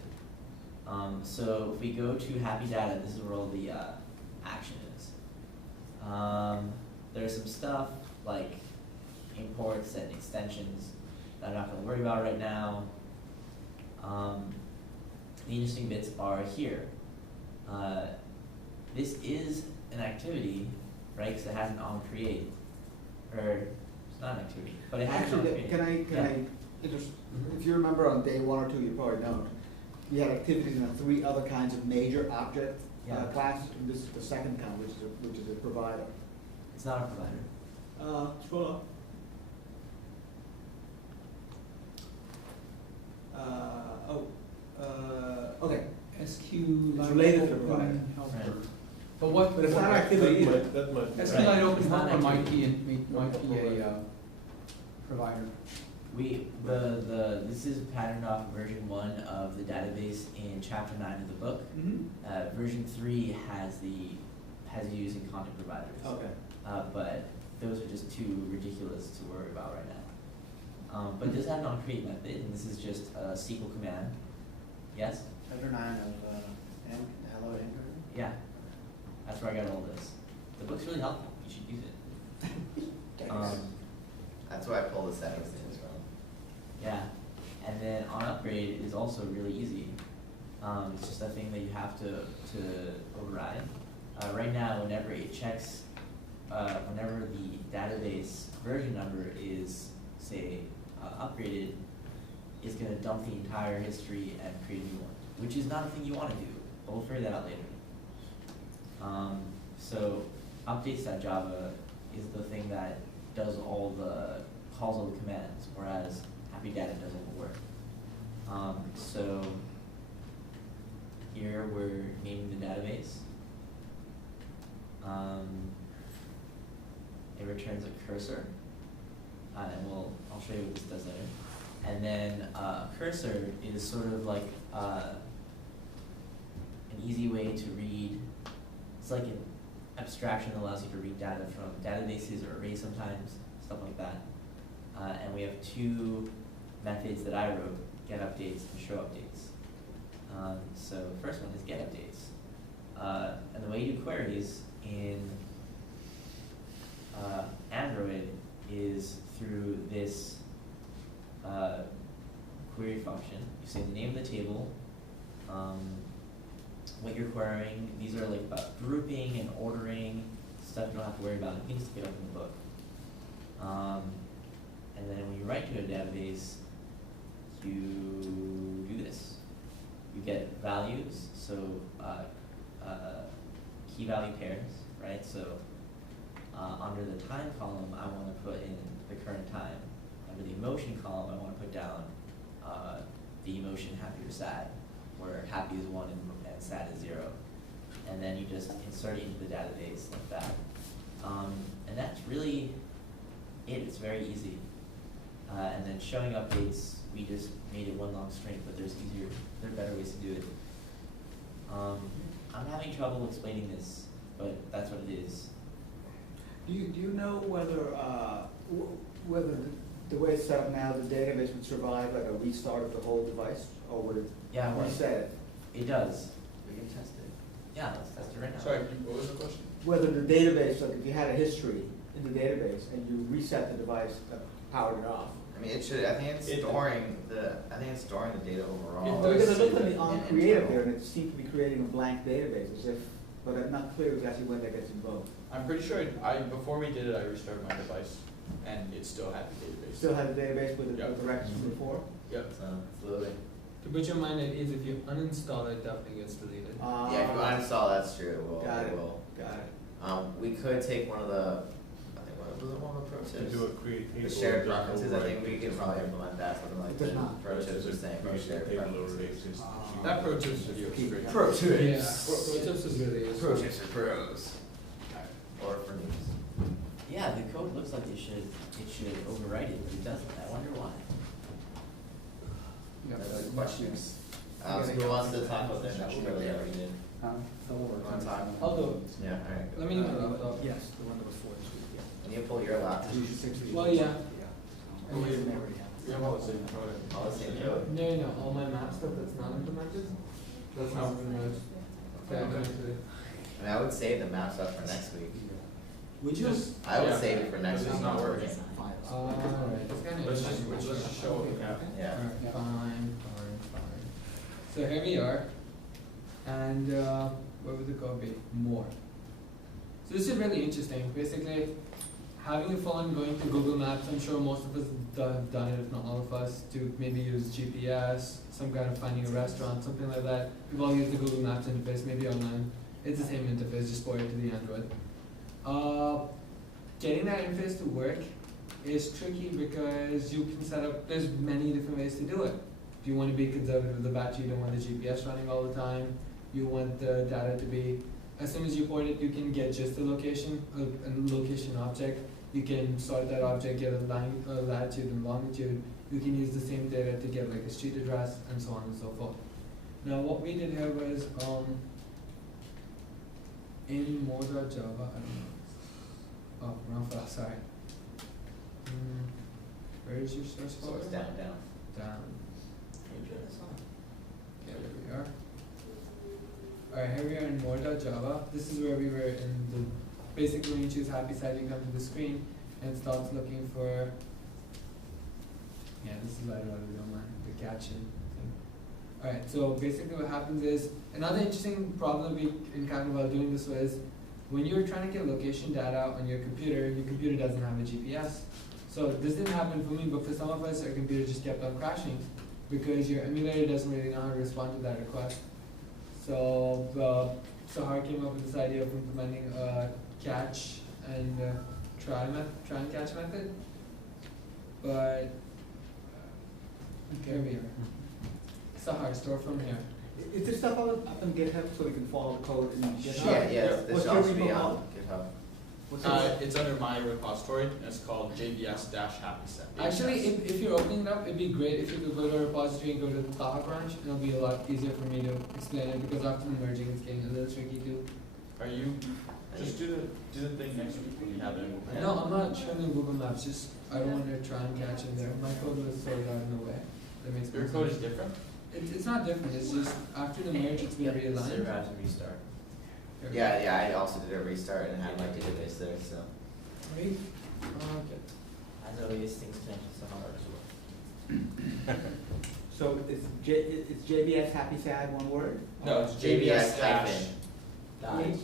So if we go to happy data, this is where all the action is. There's some stuff like imports and extensions that I'm not going to worry about right now. The interesting bits are here. This is an activity, right? Because it has an on create, or it's not an activity, but it has an on Actually, create. can I if you remember on day 1 or 2, you probably don't, we had activities in 3 other kinds of major object classes, and this is the second kind, which is a provider. It's not a provider. Scroll up. Okay. SQ. It's related to provider. Helper. But what? But it's not an activity either. That might be. SQ Right. Lite Open It's not Helper might activity. be a provider. This is patterned off version 1 of the database in chapter 9 of the book. Mm-hmm. Version 3 has you using content providers. Okay. But those are just too ridiculous to worry about right now. But it does have an onCreate method, and this is just a SQL command. Yes? Chapter 9 of Hello Android? Yeah. That's where I got all this. The book's really helpful. You should use it. That's where I pull the settings things from. Yeah. And then on upgrade is also really easy. It's just a thing that you have to override. Right now, whenever it checks, whenever the database version number is, say, upgraded, it's going to dump the entire history and create a new one, which is not a thing you want to do. But we'll figure that out later. So updates.java is the thing that does calls all the commands, whereas happy data does all the work. So here we're naming the database. It returns a cursor, and I'll show you what this does later. And then cursor is sort of like an easy way to read. It's like an abstraction that allows you to read data from databases or arrays sometimes, stuff like that. And we have 2 methods that I wrote, get updates and show updates. So the first one is get updates. And the way you do queries in Android is through this query function. You say the name of the table, what you're querying. These are like about grouping and ordering, stuff you don't have to worry about. You can just pick it up in the book. And then when you write to a database, you do this. You get values, so key value pairs, right? So under the time column, I want to put in the current time. Under the emotion column, I want to put down the emotion happy or sad, where happy is 1 and sad is 0. And then you just insert it into the database like that. And that's really it. It's very easy. And then showing updates, we just made it one long string, but there are better ways to do it. I'm having trouble explaining this, but that's what it is. Do you know whether the way it's set up now, the database would survive like a restart of the whole device, or would it reset it? It does. We can test it. Yeah, let's test it right now. Sorry, what was the question? Whether the database, like if you had a history in the database and you reset the device that powered it off. I mean, I think it's storing the data overall. Because I looked on creative there, and it seemed to be creating a blank database, but I'm not clear exactly when that gets invoked. I'm pretty sure before we did it, I restarted my device, and it still had the database. Still had a database with Yep. the records from before? Yep. It's loading. To put your mind at ease, if you uninstall it, definitely gets deleted. Yeah, if you uninstall, that's true. Got it. Will. Got it. We could take one of the, I think what was it, one of the pro To tips? do a create table. The shared just preferences, I think override we could probably implement that, something like It does the not. pro tips are saying for Create shared table preferences. overlays. That pro tips video is great. Pro tips. Yeah, pro tips is really useful. Pro tips are pros. Or for news. Yeah, the code looks like it should overwrite it, but it doesn't. I wonder why. That's questions. So who wants to talk about that? That's really already did. Want to talk? I'll do it. Yeah, alright. Let me know my laptop. Yes, the one that was 4 this week, yeah. Can you pull your laptop? Well, yeah. Oh, wait, we have all the same code. All the same code. No, all my map stuff that's not implemented, that's not implemented. Okay, I'm going to do it. I mean, I would save the map stuff for next week. Would you? I would Yeah. save it for next This week. is not working. Alright, it's kind of. Let's just show what we have. Yeah. Alright, fine. So here we are, and what would the code be? More. So this is really interesting. Basically, having a phone, going to Google Maps, I'm sure most of us have done it, if not all of us, to maybe use GPS, some kind of finding a restaurant, something like that. We've all used the Google Maps interface, maybe online. It's the same interface, just ported to the Android. Getting that interface to work is tricky because you can set up, there's many different ways to do it. If you want to be conservative with the battery, you don't want the GPS running all the time. You want the data to be, as soon as you port it, you can get just the location, a location object. You can sort that object, get a latitude and longitude. you can use the same data to get like a street address and so on and so forth. Now what we did here was in more.java, I don't know. Oh, wrong file, sorry. Where is your source So folder? it's down. Down. Yeah, there we are. Alright, here we are in more.java. This is where we were in the, basically when you choose happy side, you come to the screen and it starts looking for, yeah, this is right out of the online, the caption thing. Alright, so basically what happens is, another interesting problem we encountered while doing this was, when you're trying to get location data on your computer doesn't have a GPS. So this didn't happen for me, but for some of us, our computer just kept on crashing because your emulator doesn't really know how to respond to that request. So Sahar came up with this idea of implementing a catch and try and catch method. But here we are. Sahar, store from here. Is this stuff up in GitHub so we can follow the code in GitHub? Sure. Yeah, this What's should your also be repo on called? GitHub. It's under my repository, and it's called JBS-happy set. Actually, if you're opening it up, it'd be great if you could go to a repository and go to the Taha branch, and it'll be a lot easier for me to explain it because after the merging, it's getting a little tricky too. Are you, just do the thing next week when you have it. No, I'm not showing in Google Maps. Just I don't want to try and catch in there. My code was sorted out in a way that makes Your more code is sense. different? It's not different. It's just after the merge, it's been realigned. Server has to restart. Here we Yeah, I also did a restart and had my database there, so. go. Wait. Okay. As always, things connected to hard as well. So it's JBS happy sad one word? No, it's JBS JBS-HS. Dash.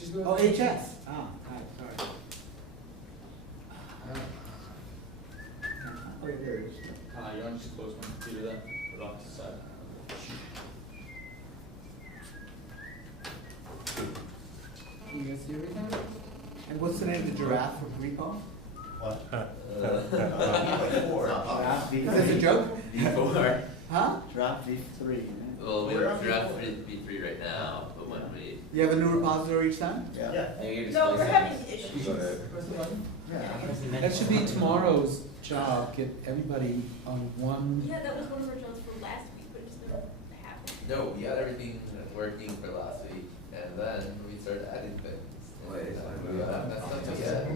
Just go. Oh, HS. Ah, hi, sorry. Oh, yeah, there it is. You want to just close my computer then? Put it off to the side. Can you guys see everything? And what's the name of the giraffe repo? What? Giraffe V3. Is this a joke? Before. Huh? Draft V3. Well, we have draft V3 right now, but when we. You have a new repository each time? Yeah. No, we're having issues. Press the button. Yeah. That should be tomorrow's job, get everybody on one. Yeah, that was one of our jobs for last week, but it just never happened. No, we had everything working for last week, and then we started adding things. Wait, That's not too bad.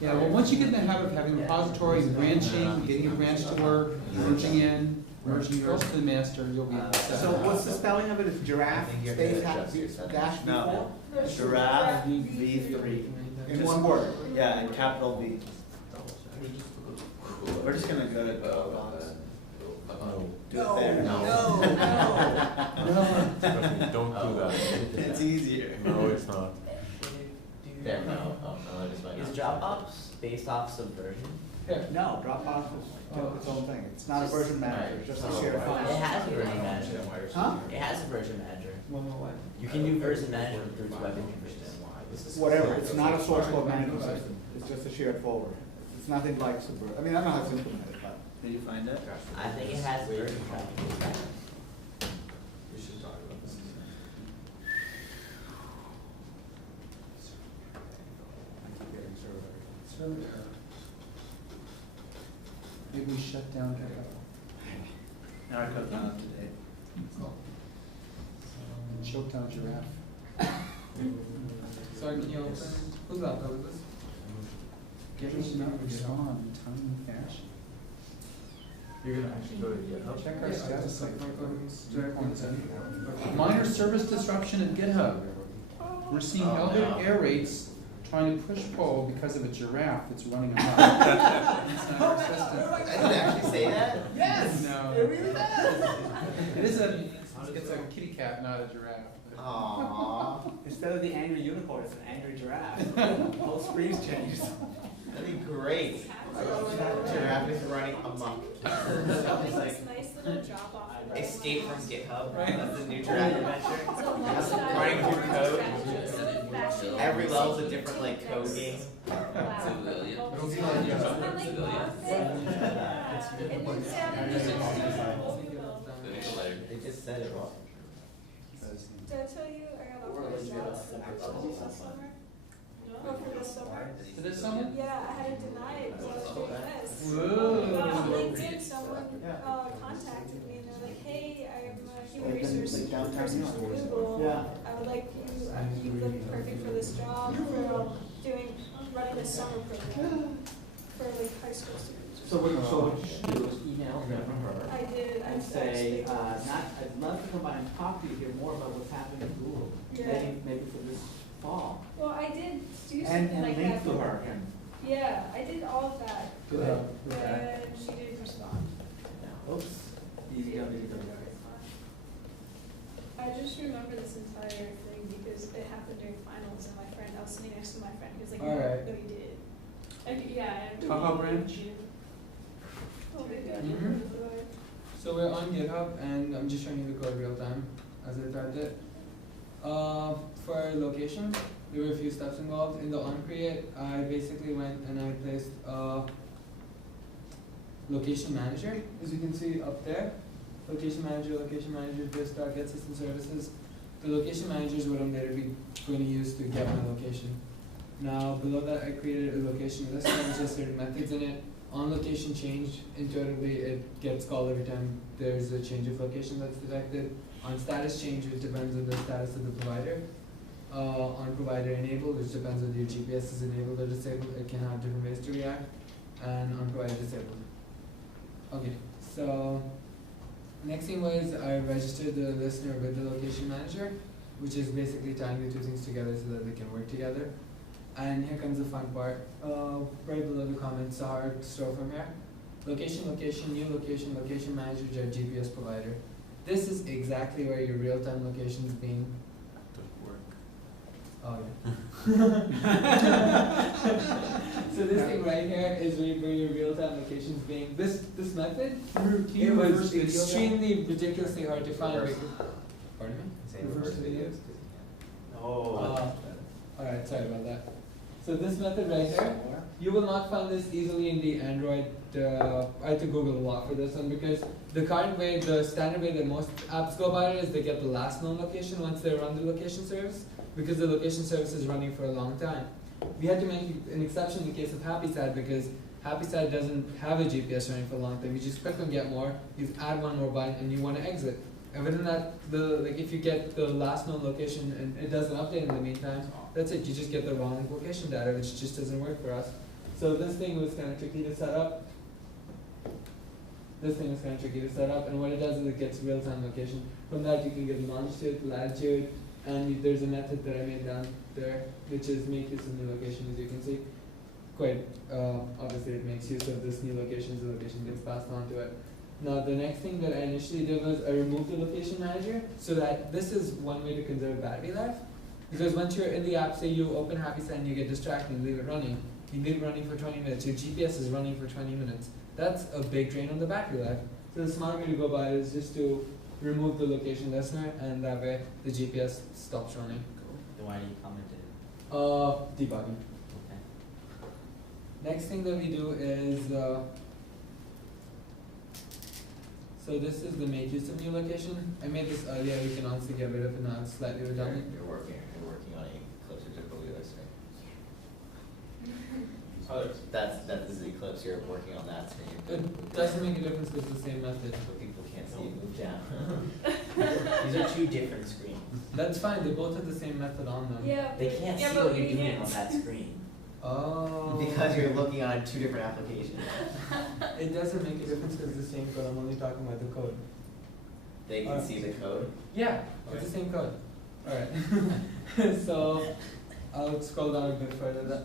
Yeah, well, once you get in the habit of having a repository, branching, getting your branch to work, merging in, merging yours to the master, you'll be. So what's the spelling of it? Is giraffe I think you're space gonna happy adjust your dash No. V4? Giraffe V3. In one word? Yeah, and capital V. We're just gonna go to the do it there. No. Don't do that. It's easier. No, it's not. There, no, I just went. Is Dropbox based off Subversion? No, Dropbox is its own thing. It's not a version manager, it's just a shared It file. has a version manager. Huh? It has a version manager. One more way. You can do version management through its web interface. Whatever, it's not a source code management system, it's just a shared folder. It's nothing like Subversion. I mean, I don't know how it's implemented, but. Did you find it? I think it has version tracking. We should talk about this. Maybe we shut down GitHub Now our code's not up to date. and choke down giraffe. Sorry, can you open? Who's that? That was this? Get us not respond in timely fashion. You're gonna actually go to GitHub? Check our Yeah, I status. just like my code is directly in Minor service disruption at GitHub. We're seeing elevated error rates trying to push forward because of a giraffe that's running amok. It's not our system. I didn't actually say that? Yes! No. It really does! It is it's a kitty cat, not a giraffe. Aww. Instead of the angry unicorn, it's an angry giraffe. Whole screen's changed. That'd be great. Giraffe is running amok. It's this nice little drop off. Escape from GitHub, right? That's the new giraffe adventure. So lifestyle. Running through code. Fashion. Every level's a different like code game. Civilian. I like and then Saturday. They just said it wrong. Did I tell you I got a results this summer? Oh, for this summer? For this summer? Yeah, I had to deny it because I was doing this. Whoa. But on LinkedIn, someone contacted me and they're like, hey, I'm a human resource person from Google. Yeah. I would like you look perfect for this job, for running this summer program for like high school students. So what you should do is email them from her. I did, I And say, texted. I'd love to come by and talk to you, hear more about what's happening at Google. Yeah. Maybe for this fall. Well, I did do And, something like link that. to her and. Yeah, I did all of that. Good. And she didn't respond. Oops. Easy go, easy go. I just remember this entire thing because it happened during finals and my friend, I was sitting next to my friend, he was like, no, Alright. no, you did. And yeah, and Tahoe branch? Oh my god. Mhm. So we're on GitHub and I'm just showing you the code real time as I typed it. For location, there were a few steps involved. In the onCreate, I basically went and I placed a location manager, as you can see up there. Location manager, this get system services. The location manager is what I'm later going to use to get my location. Now below that I created a location list and just certain methods in it. On location change, intuitively it gets called every time there's a change of location that's detected. On status change, it depends on the status of the provider. On provider enabled, which depends whether your GPS is enabled or disabled. It can have different ways to react. And on provider disabled. Okay, so next thing was I registered the listener with the location manager, which is basically tying the two things together so that they can work together. And here comes the fun part. Right below the comments are store from here. Location, new location, location manager, JBS provider. This is exactly where your real-time location is being. Oh yeah. So this thing right here is where your real-time location is being. This method, it was extremely ridiculously hard to find. Pardon me? Say Reverse videos. Oh. Alright, sorry about that. So this method right here, you will not find this easily in the Android. I had to Google a lot for this one because the current way, the standard way that most apps go about it is they get the last known location once they run the location service, because the location service is running for a long time. We had to make an exception in the case of HappySat because HappySat doesn't have a GPS running for a long time. You just click on get more, you add one more byte, and you want to exit. And within that, if you get the last known location and it doesn't update in the meantime, that's it. You just get the wrong location data, which just doesn't work for us. So this thing was kind of tricky to set up. And what it does is it gets real-time location. From that, you can get longitude, latitude, and there's a method that I made down there, which is make use of new location, as you can see. Quite obviously, it makes use of this new location, the location gets passed on to it. Now, the next thing that I initially did was I removed the location manager, so that this is one way to conserve battery life. Because once you're in the app, say you open HappySat and you get distracted and leave it running, you leave it running for 20 minutes, your GPS is running for 20 minutes. That's a big drain on the battery life. So the smart way to go about it is just to remove the location listener, and that way the GPS stops running. Then why do you comment it? Debugging. Okay. Next thing that we do is, so this is the make use of new location. I made this earlier, we can honestly get rid of it now, it's slightly redundant. You're working on Eclipse or typically this, right? Others. That is the Eclipse, you're working on that, so It doesn't make a difference because it's the same method. but people can't see it move down. These are two different screens. That's fine, they both have the same method on them. Yeah. They can't yeah, see but what we you're doing can't. on that screen. Oh. Because you're looking on two different applications. It doesn't make a difference because it's the same code, I'm only talking about the code. They can see the code. Yeah, it's the same code. Alright. So, I'll scroll down a bit further.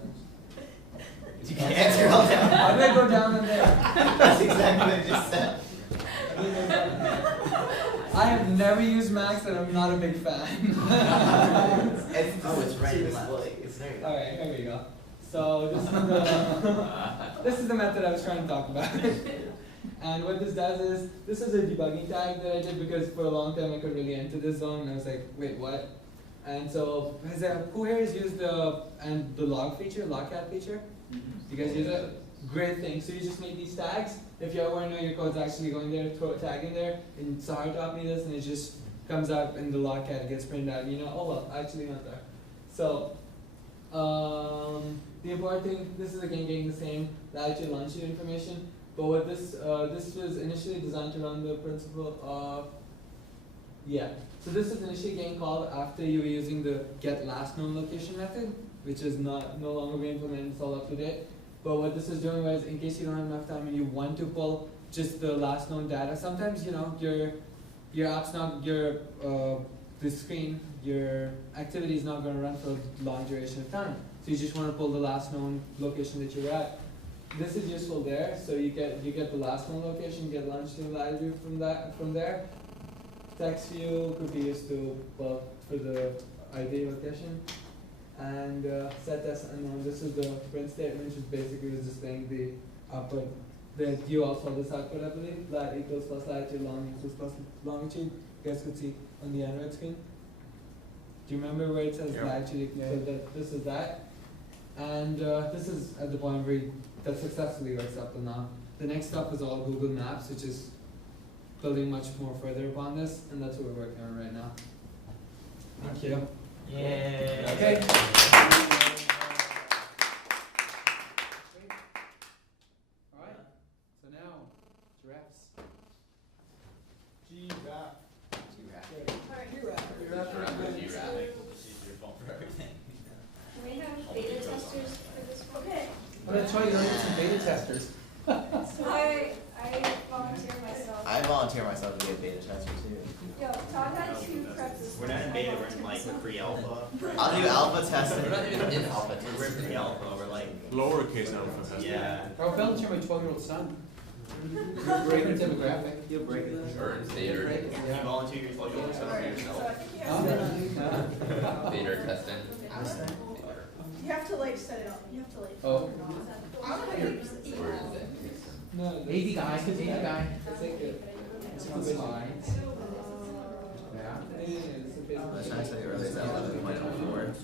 You can't scroll down. How do I go down in there? That's exactly what I just said. I have never used Macs and I'm not a big fan. It's right in the It's there. Alright, here we go. So this is the method I was trying to talk about. And what this does is, this is a debugging tag that I did because for a long time I couldn't really enter this zone and I was like, wait, what? And so, who here has used the log feature, logcat feature? You guys use it? Great thing. So you just make these tags. If you ever want to know your code's actually going there, throw a tag in there, and Sahar taught me this, and it just comes up in the logcat, it gets printed out, you know, oh well, actually not there. So, The important thing, this is again getting the same latitude longitude information, but what this was initially designed to run the principle of, so this was initially getting called after you were using the get last known location method, which is no longer being implemented, it's all up to date. But what this is doing was, in case you don't have enough time and you want to pull just the last known data, sometimes your app's not, the screen, your activity is not going to run for a long duration of time. So you just want to pull the last known location that you're at. This is useful there, so you get the last known location, get longitude and latitude from there. Text view could be used to for the ID location. And set as unknown. This is the print statement, which is basically displaying the output. Then you also have this output, I believe. Lat equals plus latitude, long equals plus longitude. You guys could see on the Android screen. Do you remember where it says latitude equals? So this is that. And this is at the point where that successfully works up to now. The next step is all Google Maps, which is building much more further upon this, and that's what we're working on right now. Thank you. Yeah. Okay. Alright, so now, giraffes. Giraffe. Can we have beta testers for this one? Okay. Oh, that's right, you don't need some beta testers. I volunteer myself. I volunteer myself to be a beta tester too. Yo, Todd had 2 preps. We're not in beta, we're in like pre-alpha. I'll do alpha testing. We're not even in alpha. We're in pre-alpha, we're like. Lowercase alpha testing. Yeah. I'll volunteer my 12-year-old son. Great demographic. You'll break it. Or beta. You volunteer your 12-year-old son for So yourself. I think you have to, Beta testing. you have to like set it up. You have to like. Oh. Where is it? No, 80 guy, 80 guy. It's like It's fine. Yeah. I was trying to tell you earlier that 11.04.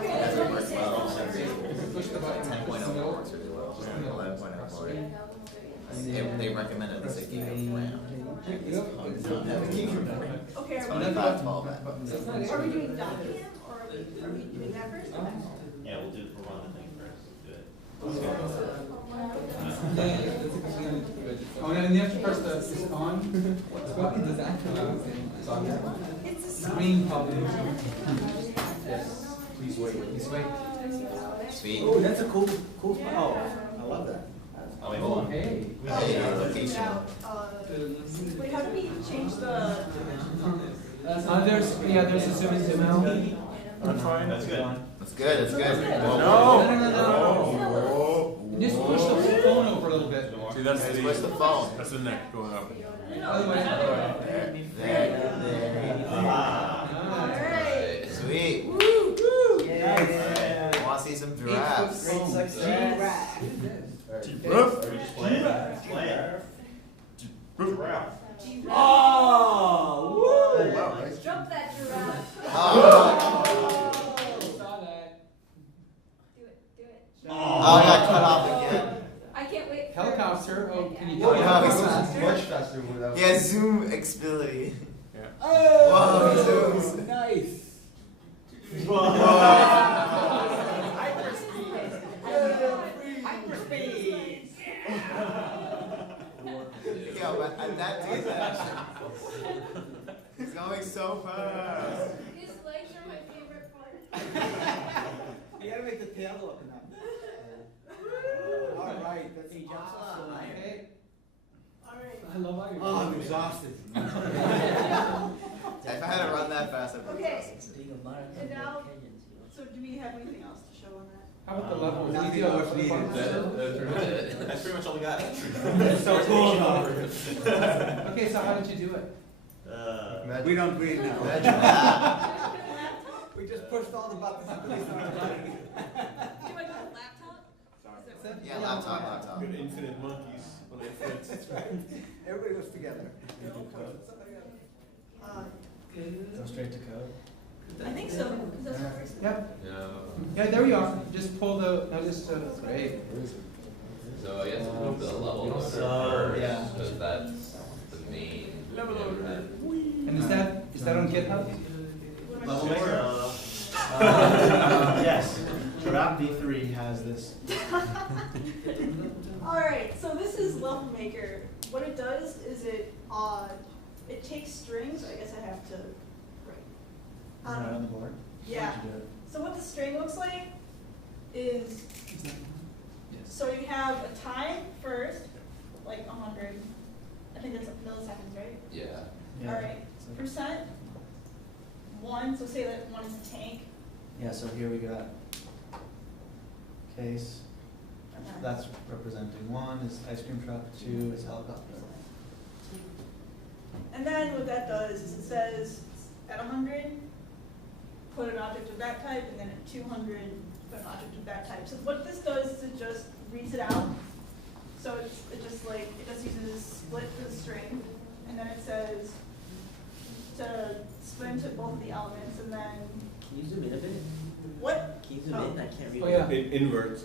Doesn't work well. Push the button. 10.04 works really well. 11.04. They recommend at least a gig of RAM. It's not having a gig of RAM. Okay, It's are we, 2512. are we doing document or are we doing that first? Yeah, we'll do, we'll run the thing first. Do it. Oh, and then you have to press the, is it on? What does that mean? It's on there. It's a Green public. Yes. Please wait, please wait. Sweet. Oh, that's a cool spot. Oh, I love that. Oh, wait, hold on. Hey. Hey, location. wait, how do we change the? There's a zoom in, zoom out. That's good. That's good, that's good. No. Just push the phone over a little bit. See, that's Just the, push the phone. that's the neck going up. Other way. There. Alright. Sweet. Yeah. Want to see some giraffes? Are we just playing? Just playing. Giraffe. Oh, woo! Jump that giraffe. Oh, Saw that. Do it. I got cut off again. I can't wait. for- Helicopter, oh, can you do Oh, it? yeah. Much faster without. Yeah, zoom ability. Yeah. Whoa, zooms. Nice. Hyperspeed. Yeah, but at that takes action. He's going so fast. His legs are my favorite part. You gotta make the tail look enough. All right, that's awesome. Okay. Alright. I love how you're Oh, I'm exhausted. If I had to run that fast, I'd be Okay. exhausted. Being a marathon And now- Kenyans, you know. So do we have anything else to show on that? How about the level? Nothing else needed. That's pretty much all we got. So cool, though. Okay, so how did you do it? We don't breathe now. Ah. We just pushed all the buttons and released them. Do I go laptop? Yeah, laptop. Good infinite monkeys. On infinite. Everybody was together. Go straight to code. I think so, because that's what we're. Yep. No. Yeah, there we are. Just pull the, now just, great. So I guess we'll move the level loader first, yeah. because that's the main. And is that on GitHub? Level Alright, so this is Level Maker. What it does is it takes strings, I guess I have to write. Right on the board? Yeah. How'd you do it? So what the string looks like is, Yes. so you have a time first, like 100, I think that's milliseconds, right? Yeah. Yeah. Alright, percent, 1, so say that 1 is a tank. Yeah, so here we got case, Okay. that's representing 1 is ice cream truck, 2 is helicopter. And then what that does is it says at 100, put an object of that type, and then at 200, put an object of that type. So what this does is it just reads it out. So it just uses split for the string, and then it says to split into both of the elements, and then Can you zoom in a bit? what? Can you zoom in? I can't read Oh, it. yeah. Inverts.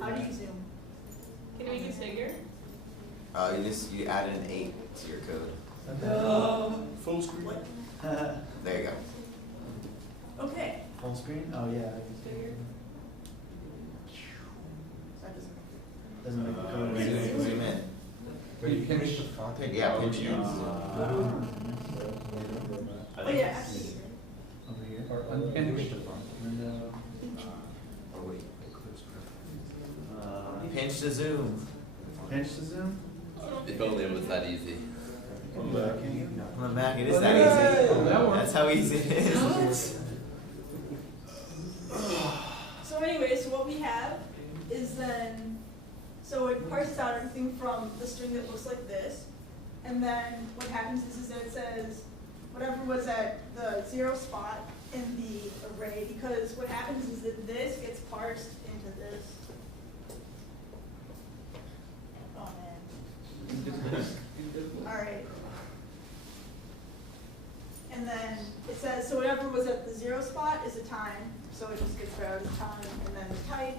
How do you zoom? Can you make it bigger? You added an 8 to your code. Full screen. What? There you go. Okay. Full screen? Oh, yeah. I can see it. So that doesn't. Doesn't make the code. Zoom in. But you pinch the font. Yeah, pinch it. Oh yeah, actually. Over here. Or unpinch the font. Window. Oh, wait. Pinch to zoom. Pinch to zoom? If only it was that easy. On the Mac, it is that easy. Oh, that works. That's how easy it is. So anyway, so what we have is then, so it parses out everything from the string that looks like this, and then what happens is that it says whatever was at the 0 spot in the array, because what happens is that this gets parsed into this. Oh man. Alright. And then it says, so whatever was at the 0 spot is a time, so it just gets read out as time, and then the type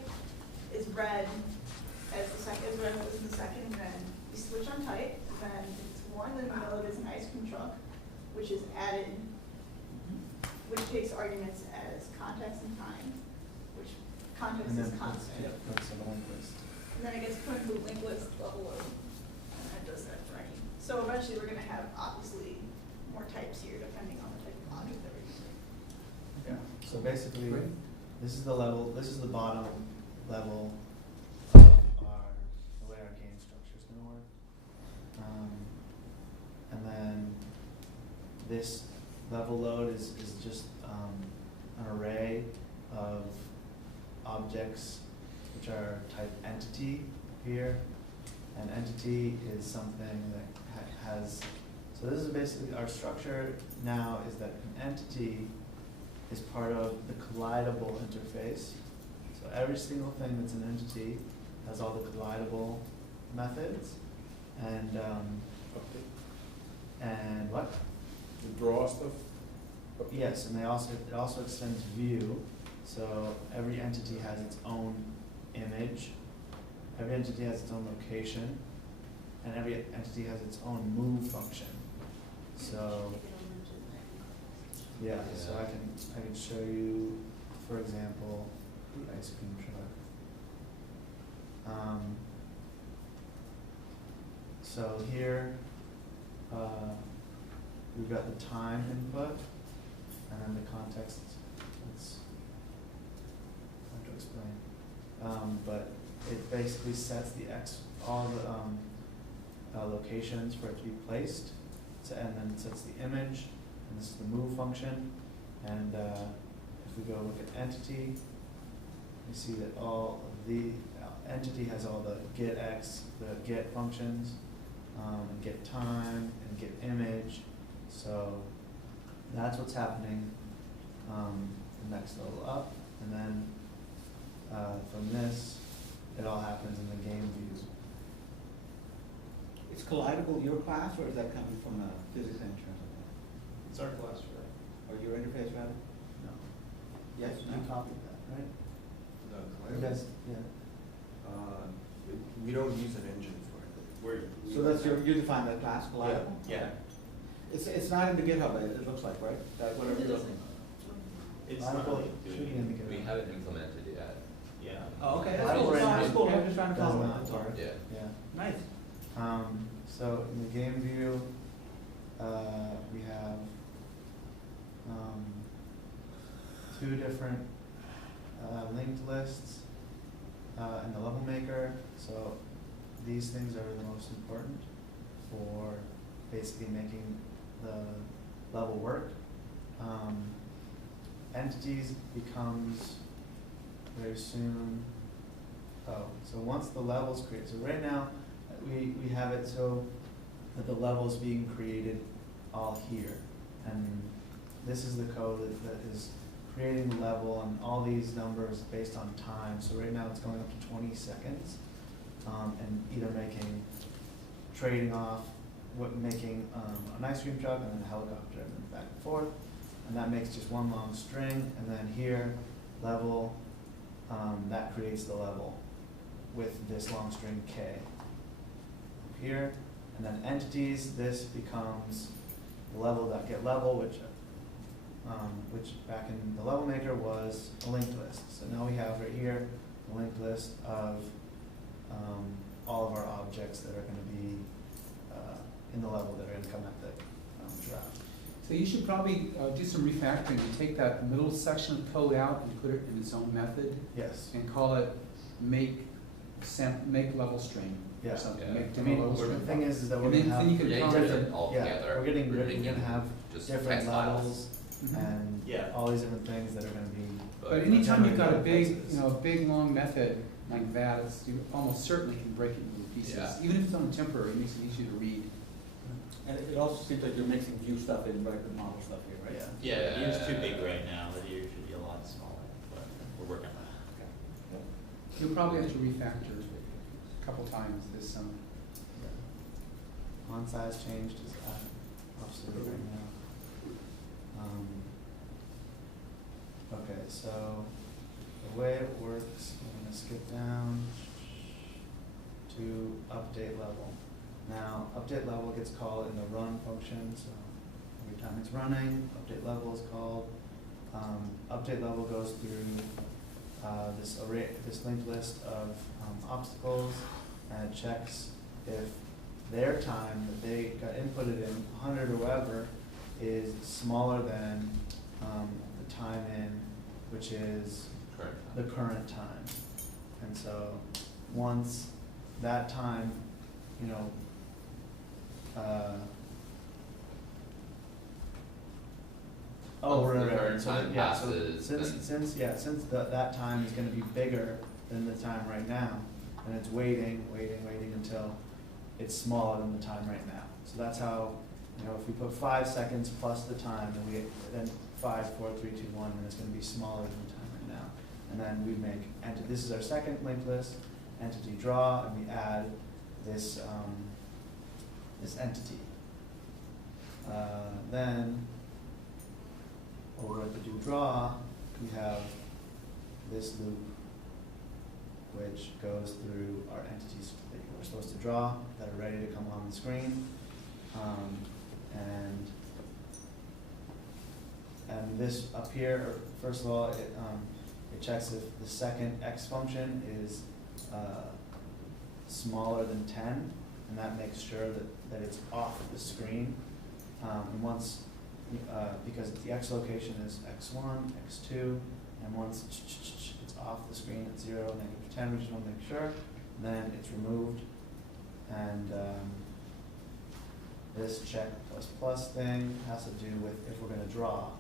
is read as the second, as read was in the second, and then you switch on type, and then it's 1, then you know it is an ice cream truck, which is added, which takes arguments as context and time, which context And is then constant. Yep, that's the linked list. And then it gets put into the linked list level of, and that does that for any. So eventually we're gonna have obviously more types here depending on the type of object that we're using. Yeah. So basically, Great. this is the level, this is the bottom level of the way our game structure is gonna work. And then this level load is just an array of objects which are type entity here. And entity is something that has, so this is basically our structure now is that an entity is part of the collidable interface. So every single thing that's an entity has all the collidable methods. And what? The draw stuff. Yes, and it also extends view. So every entity has its own image. Every entity has its own location, and every entity has its own move function. So yeah, so I can show you, for example, the ice cream truck. So here we've got the time input, and then the context. It's hard to explain, but it basically sets all the locations for it to be placed, and then it sets the image, and this is the move function. And if we go look at entity, we see that all of the entity has all the get x, the get functions, and get time, and get image. So that's what's happening the next level up, and then from this, it all happens in the game view. Is collidable your class, or is that coming from a physics engine or something? It's our class, right? Or your interface rather? No. Yes, You no? copied that, right? No, You guys, yeah. We don't use an engine for it. So that's you define that class, collidable? Yeah. It's not in the GitHub, it looks like, right? That whatever you're looking. It's Collidable not. should be in the We GitHub. haven't implemented it yet. Yeah. Oh, okay, that's Level cool, right now that's cool, I'm just trying to does follow it, not that's all. work. Yeah. Yeah. Nice. So in the game view, we have, two different, linked lists, in the level maker. So these things are the most important for basically making the level work. Entities becomes very soon. Oh, so once the level's created, so right now, we have it so that the level's being created all here. And this is the code that is creating the level and all these numbers based on time. So right now it's going up to 20 seconds. And either trading off, making an ice cream truck and then a helicopter and then back and forth. And that makes just one long string. And then here, level, that creates the level with this long string K. Here, and then entities, this becomes the level.getLevel, which back in the level maker was a linked list. So now we have right here a linked list of all of our objects that are going to be in the level that are going to come at the draft. So you should probably do some refactoring and take that middle section of code out and put it in its own method. Yes. And call it make level string or Yeah. something. Yeah. Make I demo mean, level the string. thing is that we're And then- going to then you have can Yeah, you comment did it. it all yeah, together. we're getting We're we're going to have just different text files. levels Mhm. and Yeah. all these different things that are going to be. But anytime you've got a big, places. a big long method like that, you almost certainly can break it into pieces. Yeah. Even if it's on temporary, it makes it easier to read. And it also seems like you're mixing view stuff in, right, with model stuff here, right? Yeah. Yeah, the view's too big right now, the view should be a lot smaller, but we're working on that. You'll probably have to refactor a couple times this summer. Font size changed is obsolete right now. Okay, so the way it works, I'm going to skip down to update level. Now, update level gets called in the run function, so every time it's running, update level is called. Update level goes through this array, this linked list of obstacles, and it checks if their time that they got inputted in, 100 or whatever, is smaller than the time in, which is the current time. And so once that time, Once the right. current So time yeah, so passes, since that time is going to be bigger than the time right now, and it's waiting until it's smaller than the time right now. So that's how, if we put 5 seconds plus the time, then 5, 4, 3, 2, 1, and it's going to be smaller than the time right now. And then we make this is our second linked list, entity draw, and we add this this entity. Then over at the do draw, we have this loop which goes through our entities that we're supposed to draw that are ready to come on the screen. And this up here, first of all, it checks if the second x function is smaller than 10, and that makes sure that it's off the screen. And once, because the x location is x1, x2, and once it's off the screen at 0, -10, we just want to make sure, then it's removed. And this check plus thing has to do with if we're going to draw,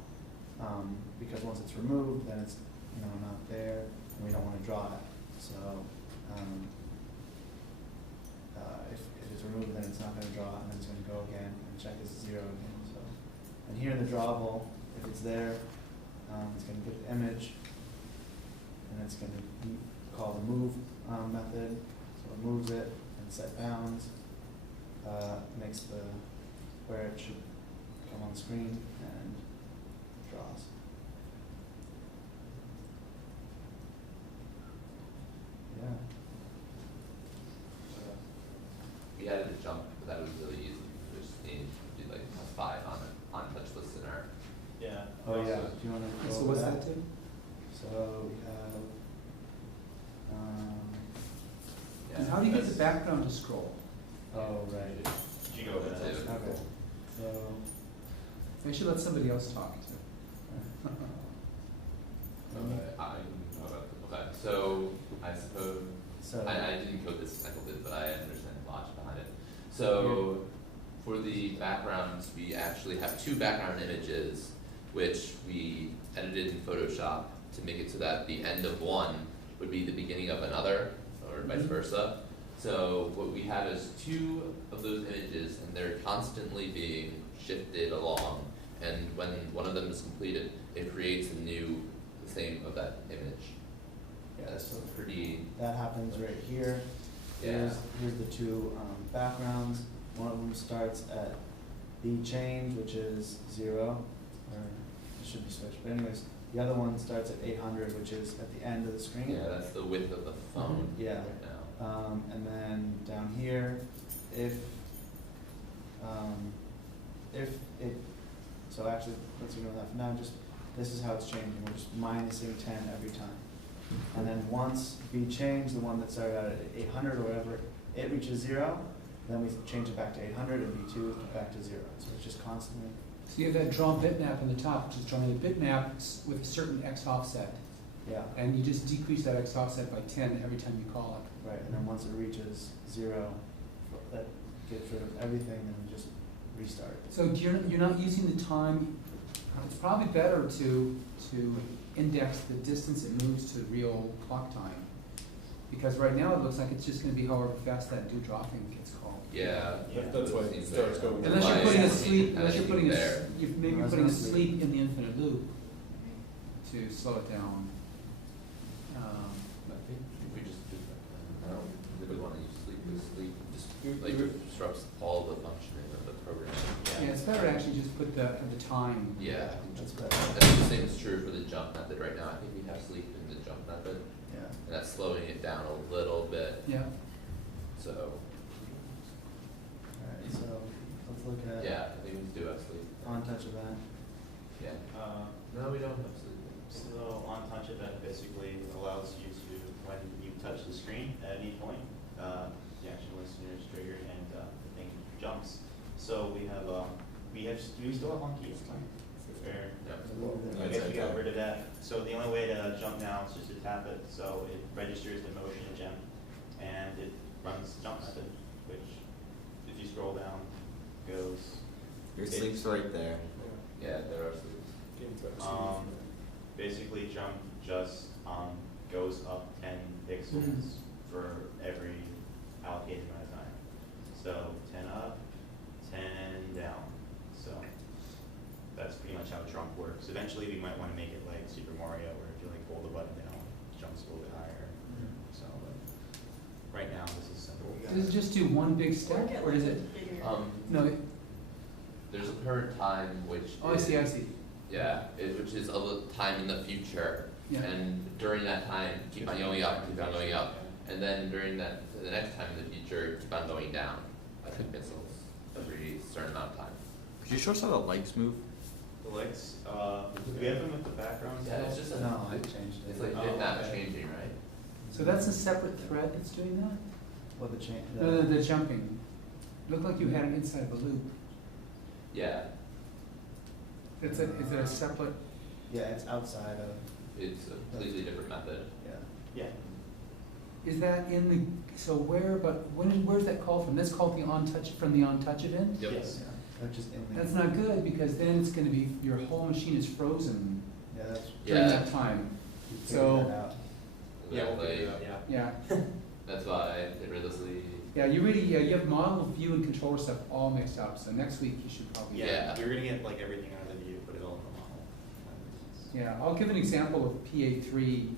because once it's removed, then it's not there, and we don't want to draw it. So if it's removed, then it's not going to draw, and then it's going to go again, and check is 0 again. So, and here in the drawable, if it's there, it's going to get the image, and it's going to call the move method. So it moves it and set bounds, makes where it should come on screen, and draws. Yeah. We added a jump, but that was really easy. We just needed to do like a 5 on touch listener. Yeah. Oh yeah. Do you want to go So over what's that do? So we have Yeah. And how do you get the background to scroll? Oh, right. Did you go over that? That's it. Okay, so, I should let somebody else talk too. Okay, so I suppose, so. I didn't code this technical bit, but I understand the logic behind it. So, for the backgrounds, we actually have two background images, which we edited in Photoshop to make it so that the end of one would be the beginning of another, or vice versa. So what we have is two of those images, and they're constantly being shifted along, and when one of them is completed, it creates a new, the same of that image. Yeah, that's So pretty, that happens right here. yeah. Here's the two backgrounds. One of them starts at the change, which is 0, or it should be switched. But anyways, the other one starts at 800, which is at the end of the screen. Yeah, that's the width of the phone Yeah. right now. And then down here, if it, so actually, let's ignore that for now, just, this is how it's changing, we're just minusing 10 every time. And then once B change, the one that started out at 800 or whatever, it reaches 0, then we change it back to 800 and B2 back to 0, so it's just constantly. So you have that draw bitmap on the top, which is drawing a bitmap with a certain X offset. Yeah. And you just decrease that X offset by 10 every time you call it. Right, and then once it reaches 0, that gets rid of everything and we just restart it. So you're not using the time, it's probably better to index the distance it moves to real clock time. Because right now it looks like it's just gonna be however fast that do dropping gets called. Yeah. That's why it starts going. Unless you're putting a sleep, Yeah, unless you're putting there. you're maybe No, putting a it's not sleep in the infinite loop to slow it down. I think if we just do that, I don't really want to use sleep, because sleep just like disrupts all the functioning of the program. Yeah, it's better to actually just put the time. Yeah, That's better. that's the same is true for the jump method right now. I think we have sleep in the jump method, Yeah. and that's slowing it down a little bit, Yeah. so, Alright, so let's look at yeah, I think we do have sleep. on touch event. Yeah. No, we don't have sleep. So on touch event basically allows you to, when you touch the screen at any point, the action listener is triggered and the thing jumps. So we still have on key, it's fine. Fair. Yeah. I guess we got rid of that. So the only way to jump now is just to tap it, so it registers the motion gem and it runs jump method, which if you scroll down goes. Your sleep's right there. Yeah, there are sleeps. Basically jump just goes up 10 pixels for every allocated amount of time. So 10 up, 10 down. So that's pretty much how jump works. Eventually we might want to make it like Super Mario where if you like hold the button down, it jumps a little bit higher. So but right now this is simple. Does it just do one big step, or is it? No. There's a current time which Oh, I see. yeah, which is a little time in the future. Yeah. And during that time, keep on going up, and then during that, the next time in the future, keep on going down by 10 pixels every certain amount of time. Could you show us how the lights move? The lights, do we have them with the backgrounds? Yeah, it's just a, No, I changed it. it's like Oh, bitmap okay. changing, right? So that's a separate thread that's doing that? What the change? The jumping. Looked like you had it inside of a loop. Yeah, Is it a separate? Yeah, it's outside of, it's a completely different method. yeah. Yeah. Is that in the, so where, but where's that call from? That's called the on touch, from the on touch event? Yep. Yes. Yeah, which is in the. That's not good, because then it's gonna be, your whole machine is frozen Yeah, that's. during Yeah. that time. You So- figured that out. Exactly. Yeah, That's why it really sleep. yeah, you really, you have model, view, and controller stuff all mixed up, so next week you should probably. Yeah. You're gonna get like everything out of the view, put it all in the model. Yeah, I'll give an example of PA3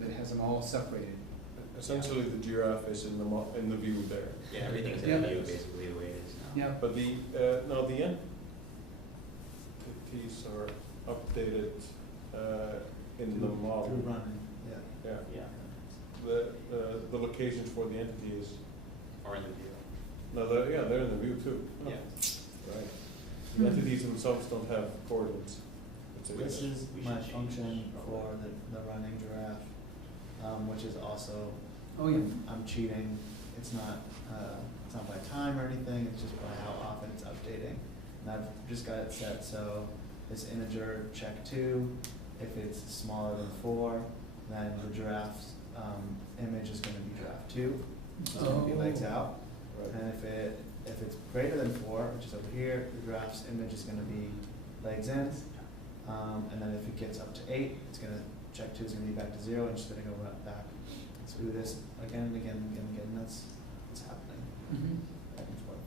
that has them all separated. Essentially, the giraffe is in the view there. Yeah, everything's Yeah. in the view basically the way it is now. Yeah. But the now the entities are updated in the model. Through running, yeah. Yeah. Yeah. The locations for the entities. Or in the view. No, they're in the view too. Oh, Yeah. Right. The entities themselves don't have coordinates. This is we my should change function all for the running giraffe, which is also Oh, yeah. I'm cheating. It's not by time or anything, it's just by how often it's updating. And I've just got it set so this integer check 2, if it's smaller than 4, then the giraffe's image is going to be giraffe 2, which is going to be legs out. Right. And if it's greater than 4, which is over here, the giraffe's image is going to be legs in. And then if it gets up to 8, it's going to check 2 is going to be back to 0, and just going to go right back. So we do this again and again and again and again. And that's what's happening. Back and forth.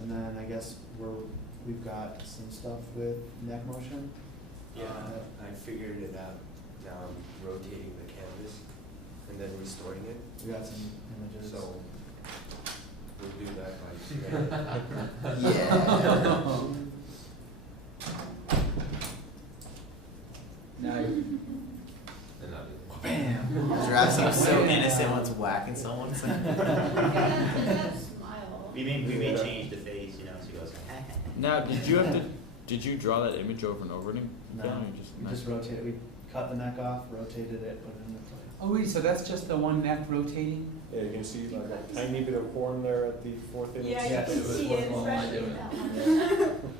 And then I guess we've got some stuff with neck motion. Yeah, I figured it out. Now I'm rotating the canvas and then restoring it. We got some images. So we'll do that by Yeah. Now you And not do that. bam. Giraffe seems so innocent once whacking someone. It's like, That smile. We may change the face, you know, so he goes, Now, did you draw that image over and over again? No, Or we just rotated. We cut the neck off, rotated it, put it in the place. Oh, wait, so that's just the one neck rotating? Yeah, you can see like a tiny bit of horn there at the 4th image. Yeah, you Yes, can it was see it, worthwhile especially doing in it. that one.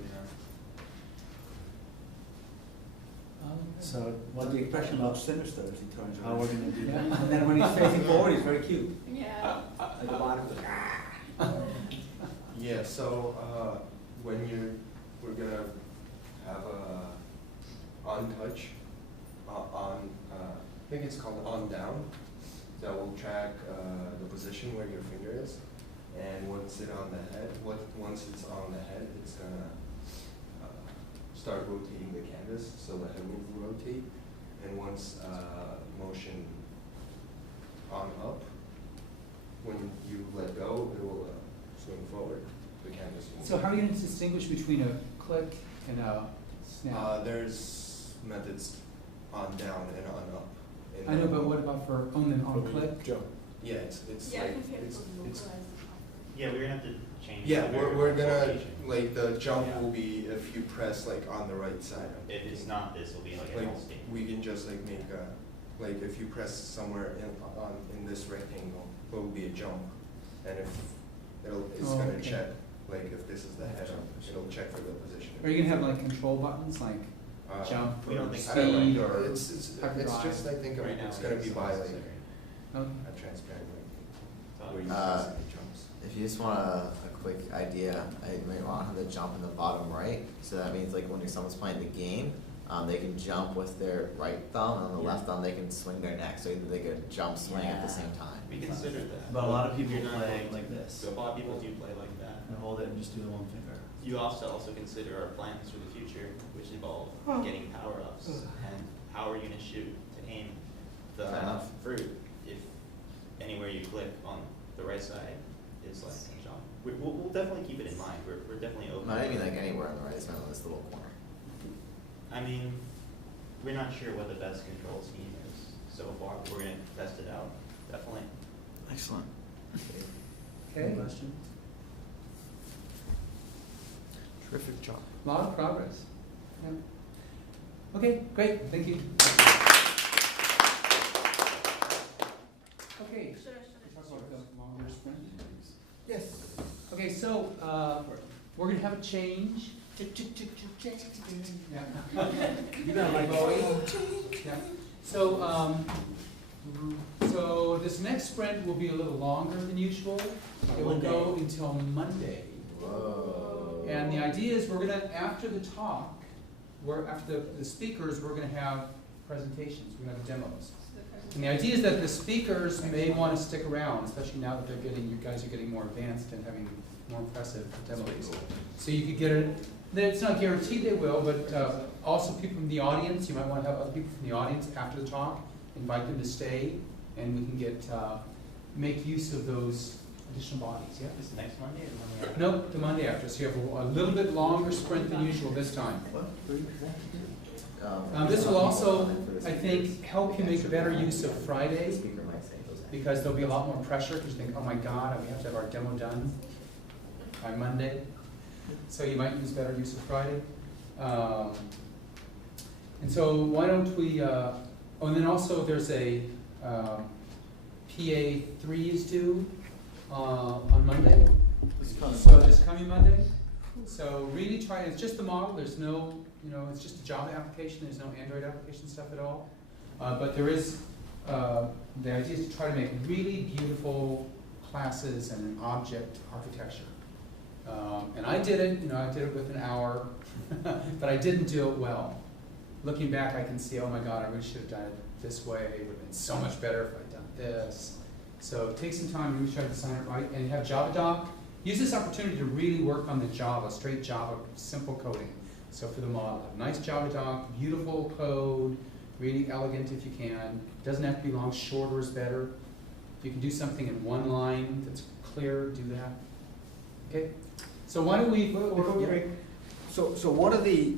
So what the expression about sinister as he turns How we're gonna do that? And then when he's facing forward, he's very cute. Yeah. At the bottom. Yeah, so when we're gonna have a on touch, I think it's called on down, that will track the position where your finger is, and once it's on the head, it's gonna start rotating the canvas, so the head will rotate, and once motion on up, when you let go, it will swing forward, the canvas will. So how are you going to distinguish between a click and a snap? There's methods on down and on up. And I know, but what about for on click? Jump. Yeah, it's Yeah, like, compared it's, to it's, yeah, we're gonna have to change. yeah, the we're gonna, location. like, the jump Yeah. will be if you press like on the right side. If it's not this, it'll be like a Like, whole state. we can just like make a, like, if you press somewhere in this rectangle, it will be a jump, and if it's Oh, gonna okay. check, like, if this is the head, it'll check for the position. Are you going to have like control buttons like jump we don't or think I don't speed know, or it's just, I think Right now, it's gonna be by like Okay. a transparent, like, where you Uh, can see the jumps. if you just want a quick idea, I might want to have the jump in the bottom right. So that means like when someone's playing the game, they can jump with their right thumb, and on the left thumb they can swing their neck. So either they could jump, swing at the same time. We considered that. But a lot of people You're not play going like to- this. A lot of people do play like that. And hold it and just do the one finger. You also consider our plans for the future, which involve getting power-ups, and how are you gonna shoot to aim the Fair enough. fruit if anywhere you click on the right side is like a jump. We'll definitely keep it in mind, we're definitely open. No, I didn't mean like anywhere on the right. It's not on this little corner. I mean, we're not sure what the best control scheme is so far, but we're gonna test it out, definitely. Excellent. Okay. Any questions? Terrific job. A lot of progress. Yeah. Okay, great, thank you. Okay. Should I? Talk about the longer sprint. Yes. Okay, so we're gonna have a change. Yeah. You got my Bowie? Yeah. So so this next sprint will be a little longer than usual. It will go until Monday. Whoa. And the idea is we're gonna, after the talk, after the speakers, we're gonna have presentations, we're gonna have demos. And the idea is that the speakers may want to stick around, especially now that you guys are getting more advanced and having more impressive demos. So you could get it, it's not guaranteed they will, but also people from the audience, you might want to have other people from the audience after the talk, invite them to stay, and we can get, make use of those additional bodies, yeah? Is next Monday or the Monday after? No, the Monday after, so you have a little bit longer sprint than usual this time. This will also, I think, help you make better use of Friday, because there'll be a lot more pressure, because you think, oh my God, we have to have our demo done by Monday. So you might use better use of Friday. And so why don't we, oh, and then also there's a PA3 is due on Monday. So this coming Monday. So really try, it's just the model, there's no, it's just a Java application, there's no Android application stuff at all. But there is, the idea is to try to make really beautiful classes and an object architecture. And I did it, I did it with an hour, but I didn't do it well. Looking back, I can see, oh my God, I really should have done it this way. It would have been so much better if I'd done this. So take some time to really try to design it right. And you have Java doc. Use this opportunity to really work on the Java, straight Java, simple coding. So for the model, have nice Java doc, beautiful code, really elegant if you can. Doesn't have to be long, shorter is better. If you can do something in one line that's clear, do that. Okay? So why don't we, Before we break, so what are the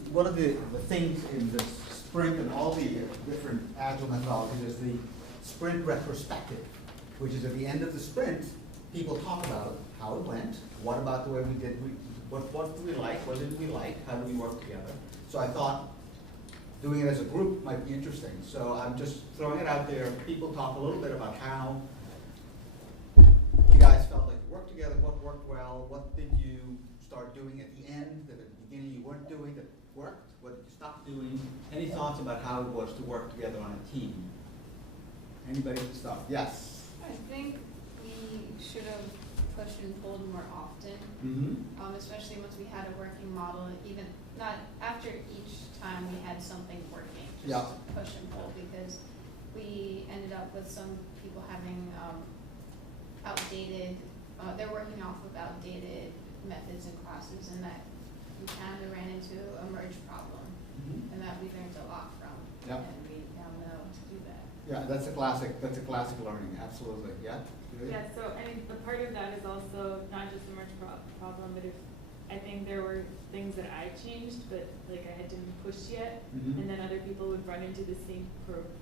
things in the sprint and all the different agile methodologies is the sprint retrospective, which is at the end of the sprint, people talk about how it went, what about the way we did, what did we like, what didn't we like, how do we work together. So I thought doing it as a group might be interesting. So I'm just throwing it out there. People talk a little bit about how you guys felt like you worked together, what worked well, what did you start doing at the end that at the beginning you weren't doing that worked, what did you stop doing? Any thoughts about how it was to work together on a team? Anybody to start? Yes. I think we should have pushed and pulled more often, especially once we had a working model, even not after each time we had something working, just to push and pull, because we ended up with some people having outdated, they're working off of outdated methods and classes, and that we kind of ran into a merge problem, and that we learned a lot from, and we now know to do that. Yeah, that's a classic learning, absolutely, yeah? Yeah, so I mean, the part of that is also not just the merge problem, but if I think there were things that I changed, but like I hadn't pushed yet, and then other people would run into the same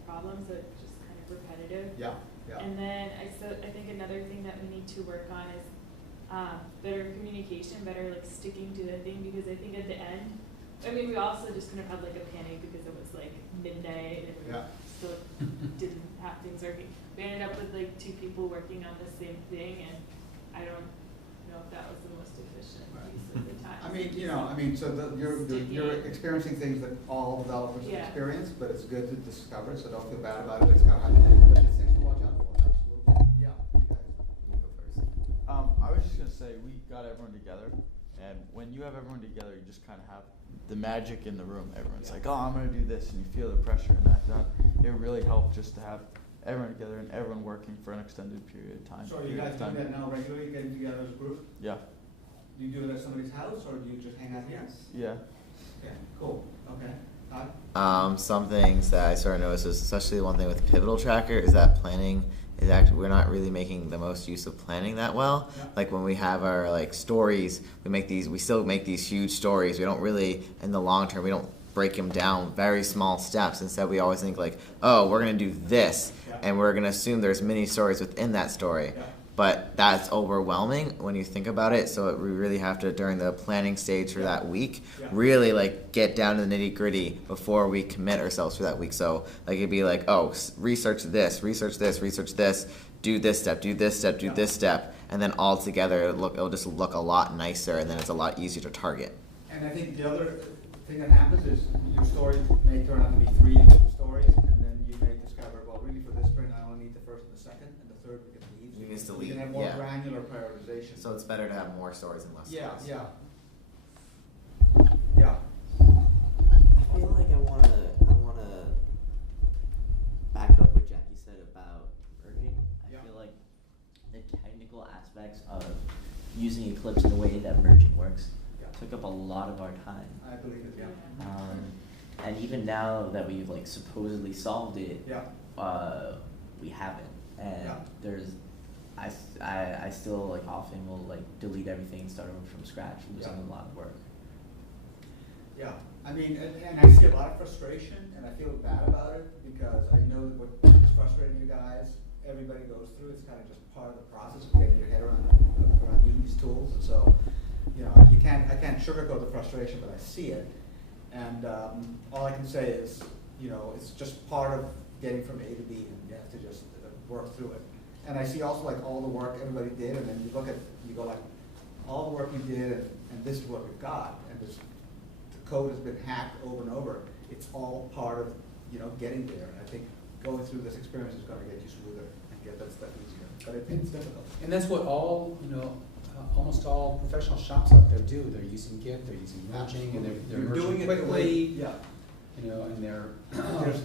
problem, so it's just kind of repetitive. Yeah, yeah. And then I think another thing that we need to work on is better communication, better like sticking to the thing, because I think at the end, I mean, we also just kind of had like a panic because it was like midnight and we still didn't have things working. We ended up with like 2 people working on the same thing, and I don't know if that was the most efficient use of the time. So you're experiencing things that all developers experience, but it's good to discover, so don't feel bad about it. It's kind of things to watch out for. Absolutely. Yeah, you guys, you go first. I was just gonna say, we got everyone together, and when you have everyone together, you just kind of have the magic in the room. Everyone's like, oh, I'm gonna do this, and you feel the pressure and that. It really helped just to have everyone together and everyone working for an extended period of time. So are you guys doing that now regularly, getting together as a group? Yeah. Do you do it at somebody's house, or do you just hang out here? Yeah. Okay, cool, okay. Todd? Some things that I sort of noticed is, especially one thing with Pivotal Tracker, is that planning is actually, we're not really making the most use of planning that well. Yeah. Like when we have our like stories, we still make these huge stories. We don't really, in the long term, we don't break them down very small steps. Instead, we always think like, oh, we're gonna do this, and we're gonna assume there's mini stories within that story. But that's overwhelming when you think about it. So we really have to, during the planning stage for that week, really like get down to the nitty gritty before we commit ourselves for that week. So like it'd be like, oh, research this, research this, research this, do this step, do this step, do this step, and then all together it'll just look a lot nicer, and then it's a lot easier to target. And I think the other thing that happens is your story may turn out to be 3 different stories, and then you may discover, well, really for this sprint I only need the first and the second, and the third we can leave. You can We can have more granular prioritization. So it's better to have more stories and less stories. Yeah. I feel like I wanna back up what Jackie said about merging. I feel like the technical aspects of using Eclipse in the way that merging works took up a lot of our time. I believe it, and even now that we've like supposedly solved it, we haven't. And there's, I still like often will like delete everything and start over from scratch, losing a lot of work. Yeah, I mean, and I see a lot of frustration, and I feel bad about it, because I know that what is frustrating you guys, everybody goes through. It's kind of just part of the process of getting your head around using these tools. So, I can't sugarcoat the frustration, but I see it. And all I can say is, you know, it's just part of getting from A to B, and you have to just work through it. And I see also like all the work everybody did, and then you look at, you go like, all the work we did, and this is what we've got, and this, the code has been hacked over and over. It's all part of, you know, getting there. And I think going through this experience is going to get you smoother and get that stuff easier. But it's difficult. And that's what all, you know, almost all professional shops out there do. They're using Git, they're using merging, and they're You're merging doing it the quickly. way, yeah. You know, and they're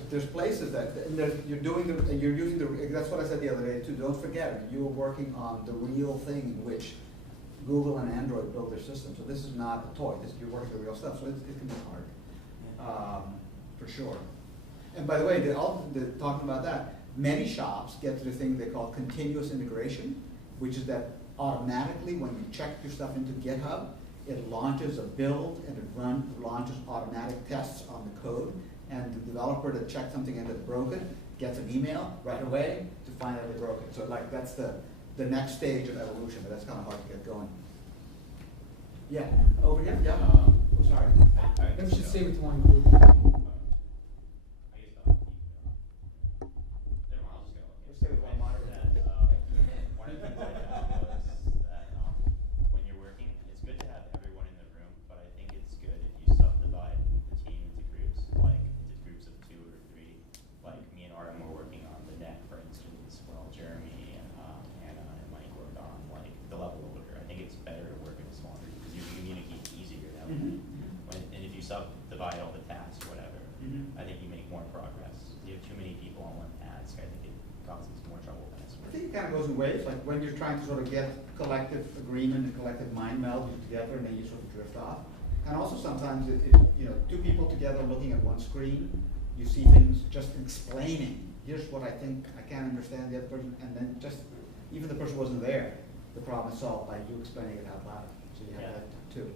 There's places that, and you're doing the, and you're using the, that's what I said the other day too, don't forget, you were working on the real thing in which Google and Android built their system, so this is not a toy, you're working the real stuff, so it can be hard, for sure. And by the way, talking about that, many shops get to the thing they call continuous integration, which is that automatically when you check your stuff into GitHub, it launches a build and it launches automatic tests on the code, and the developer that checked something in that's broken gets an email right away to find out they broke it. So like that's the next stage of evolution, but that's kind of hard to get going. Yeah, over here, yeah. Oh, sorry. Maybe we should save it to one group. One of the things I found was that when you're working, it's good to have everyone in the room, but I think it's good if you subdivide the team into groups, like into groups of 2 or 3. Like me and Artem were working on the net, for instance, while Jeremy and Hannah and Mike worked on like the level loader. I think it's better to work in a smaller group because you can communicate easier that way. And if you subdivide all the tasks, whatever, I think you make more progress. If you have too many people on one task, I think it causes more trouble than it's I worth. think it kind of goes in waves, like when you're trying to sort of get collective agreement and collective mind meld together, and then you sort of drift off. And also sometimes, you know, 2 people together looking at one screen, you see things just explaining, here's what I think, I can't understand the other person, and then just, even the person wasn't there, the problem is solved by you explaining it out loud. So you have that too.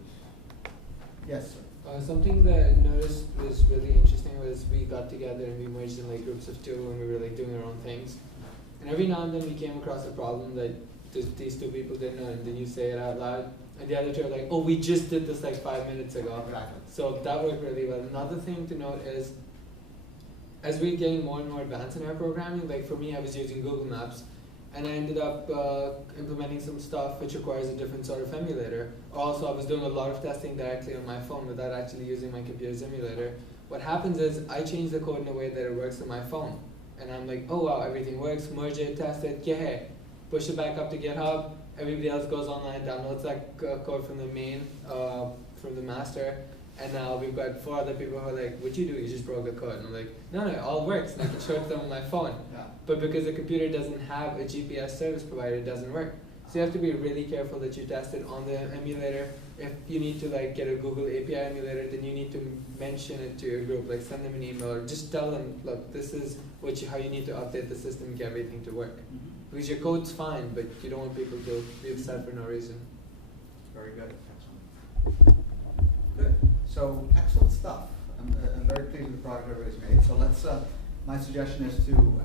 Yes, sir. Something that I noticed was really interesting was we got together and we merged in like groups of 2 and we were like doing our own things. And every now and then we came across a problem that these 2 people didn't know, and then you say it out loud, and the other 2 are like, oh, we just did this like 5 minutes ago. Exactly. So that worked really well. Another thing to note is, as we're getting more and more advanced in our programming, like for me I was using Google Maps, and I ended up implementing some stuff which requires a different sort of emulator. Also, I was doing a lot of testing directly on my phone without actually using my computer's emulator. What happens is I change the code in a way that it works on my phone. And I'm like, oh wow, everything works, merge it, test it, yeah, push it back up to GitHub. Everybody else goes online, downloads that code from the main, from the master. And now we've got 4 other people who are like, what'd you do? You just broke the code. And I'm like, no, it all works. And I can show it to them on my phone. Yeah. But because the computer doesn't have a GPS service provider, it doesn't work. So you have to be really careful that you test it on the emulator. If you need to like get a Google API emulator, then you need to mention it to your group, like send them an email or just tell them, look, this is how you need to update the system and get everything to work. Because your code's fine, but you don't want people to be upset for no reason. Very good. Excellent. Good. So excellent stuff. I'm very pleased with the product everybody's made. So let's. My suggestion is to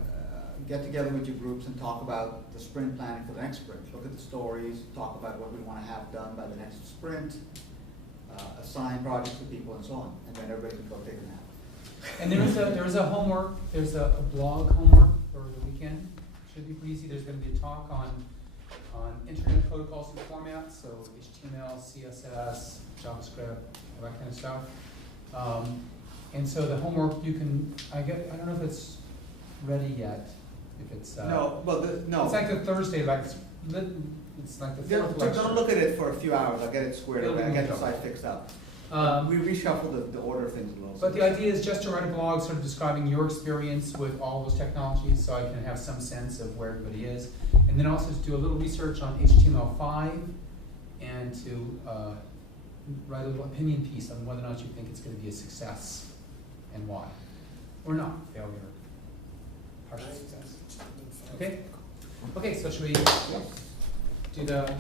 get together with your groups and talk about the sprint planning for the next sprint. Look at the stories. Talk about what we want to have done by the next sprint. Assign projects to people and so on, and then everybody can go take a nap. And there is a homework. There's a blog homework for the weekend. Should be pretty easy. There's going to be a talk on internet protocols and formats, so HTML, CSS, JavaScript, all that kind of stuff. And so the homework you can, I don't know if it's ready yet. If it's no, well, no. It's like the Thursday, like it's like the fourth lecture. Don't look at it for a few hours. I'll get it squared away. I'll get the site fixed up. We reshuffle the order of things a little. But the idea is just to write a blog sort of describing your experience with all those technologies so I can have some sense of where everybody is. And then also to do a little research on HTML5 and to write a little opinion piece on whether or not you think it's going to be a success and why. Or not, failure, partial success. Okay? Okay, so should we do the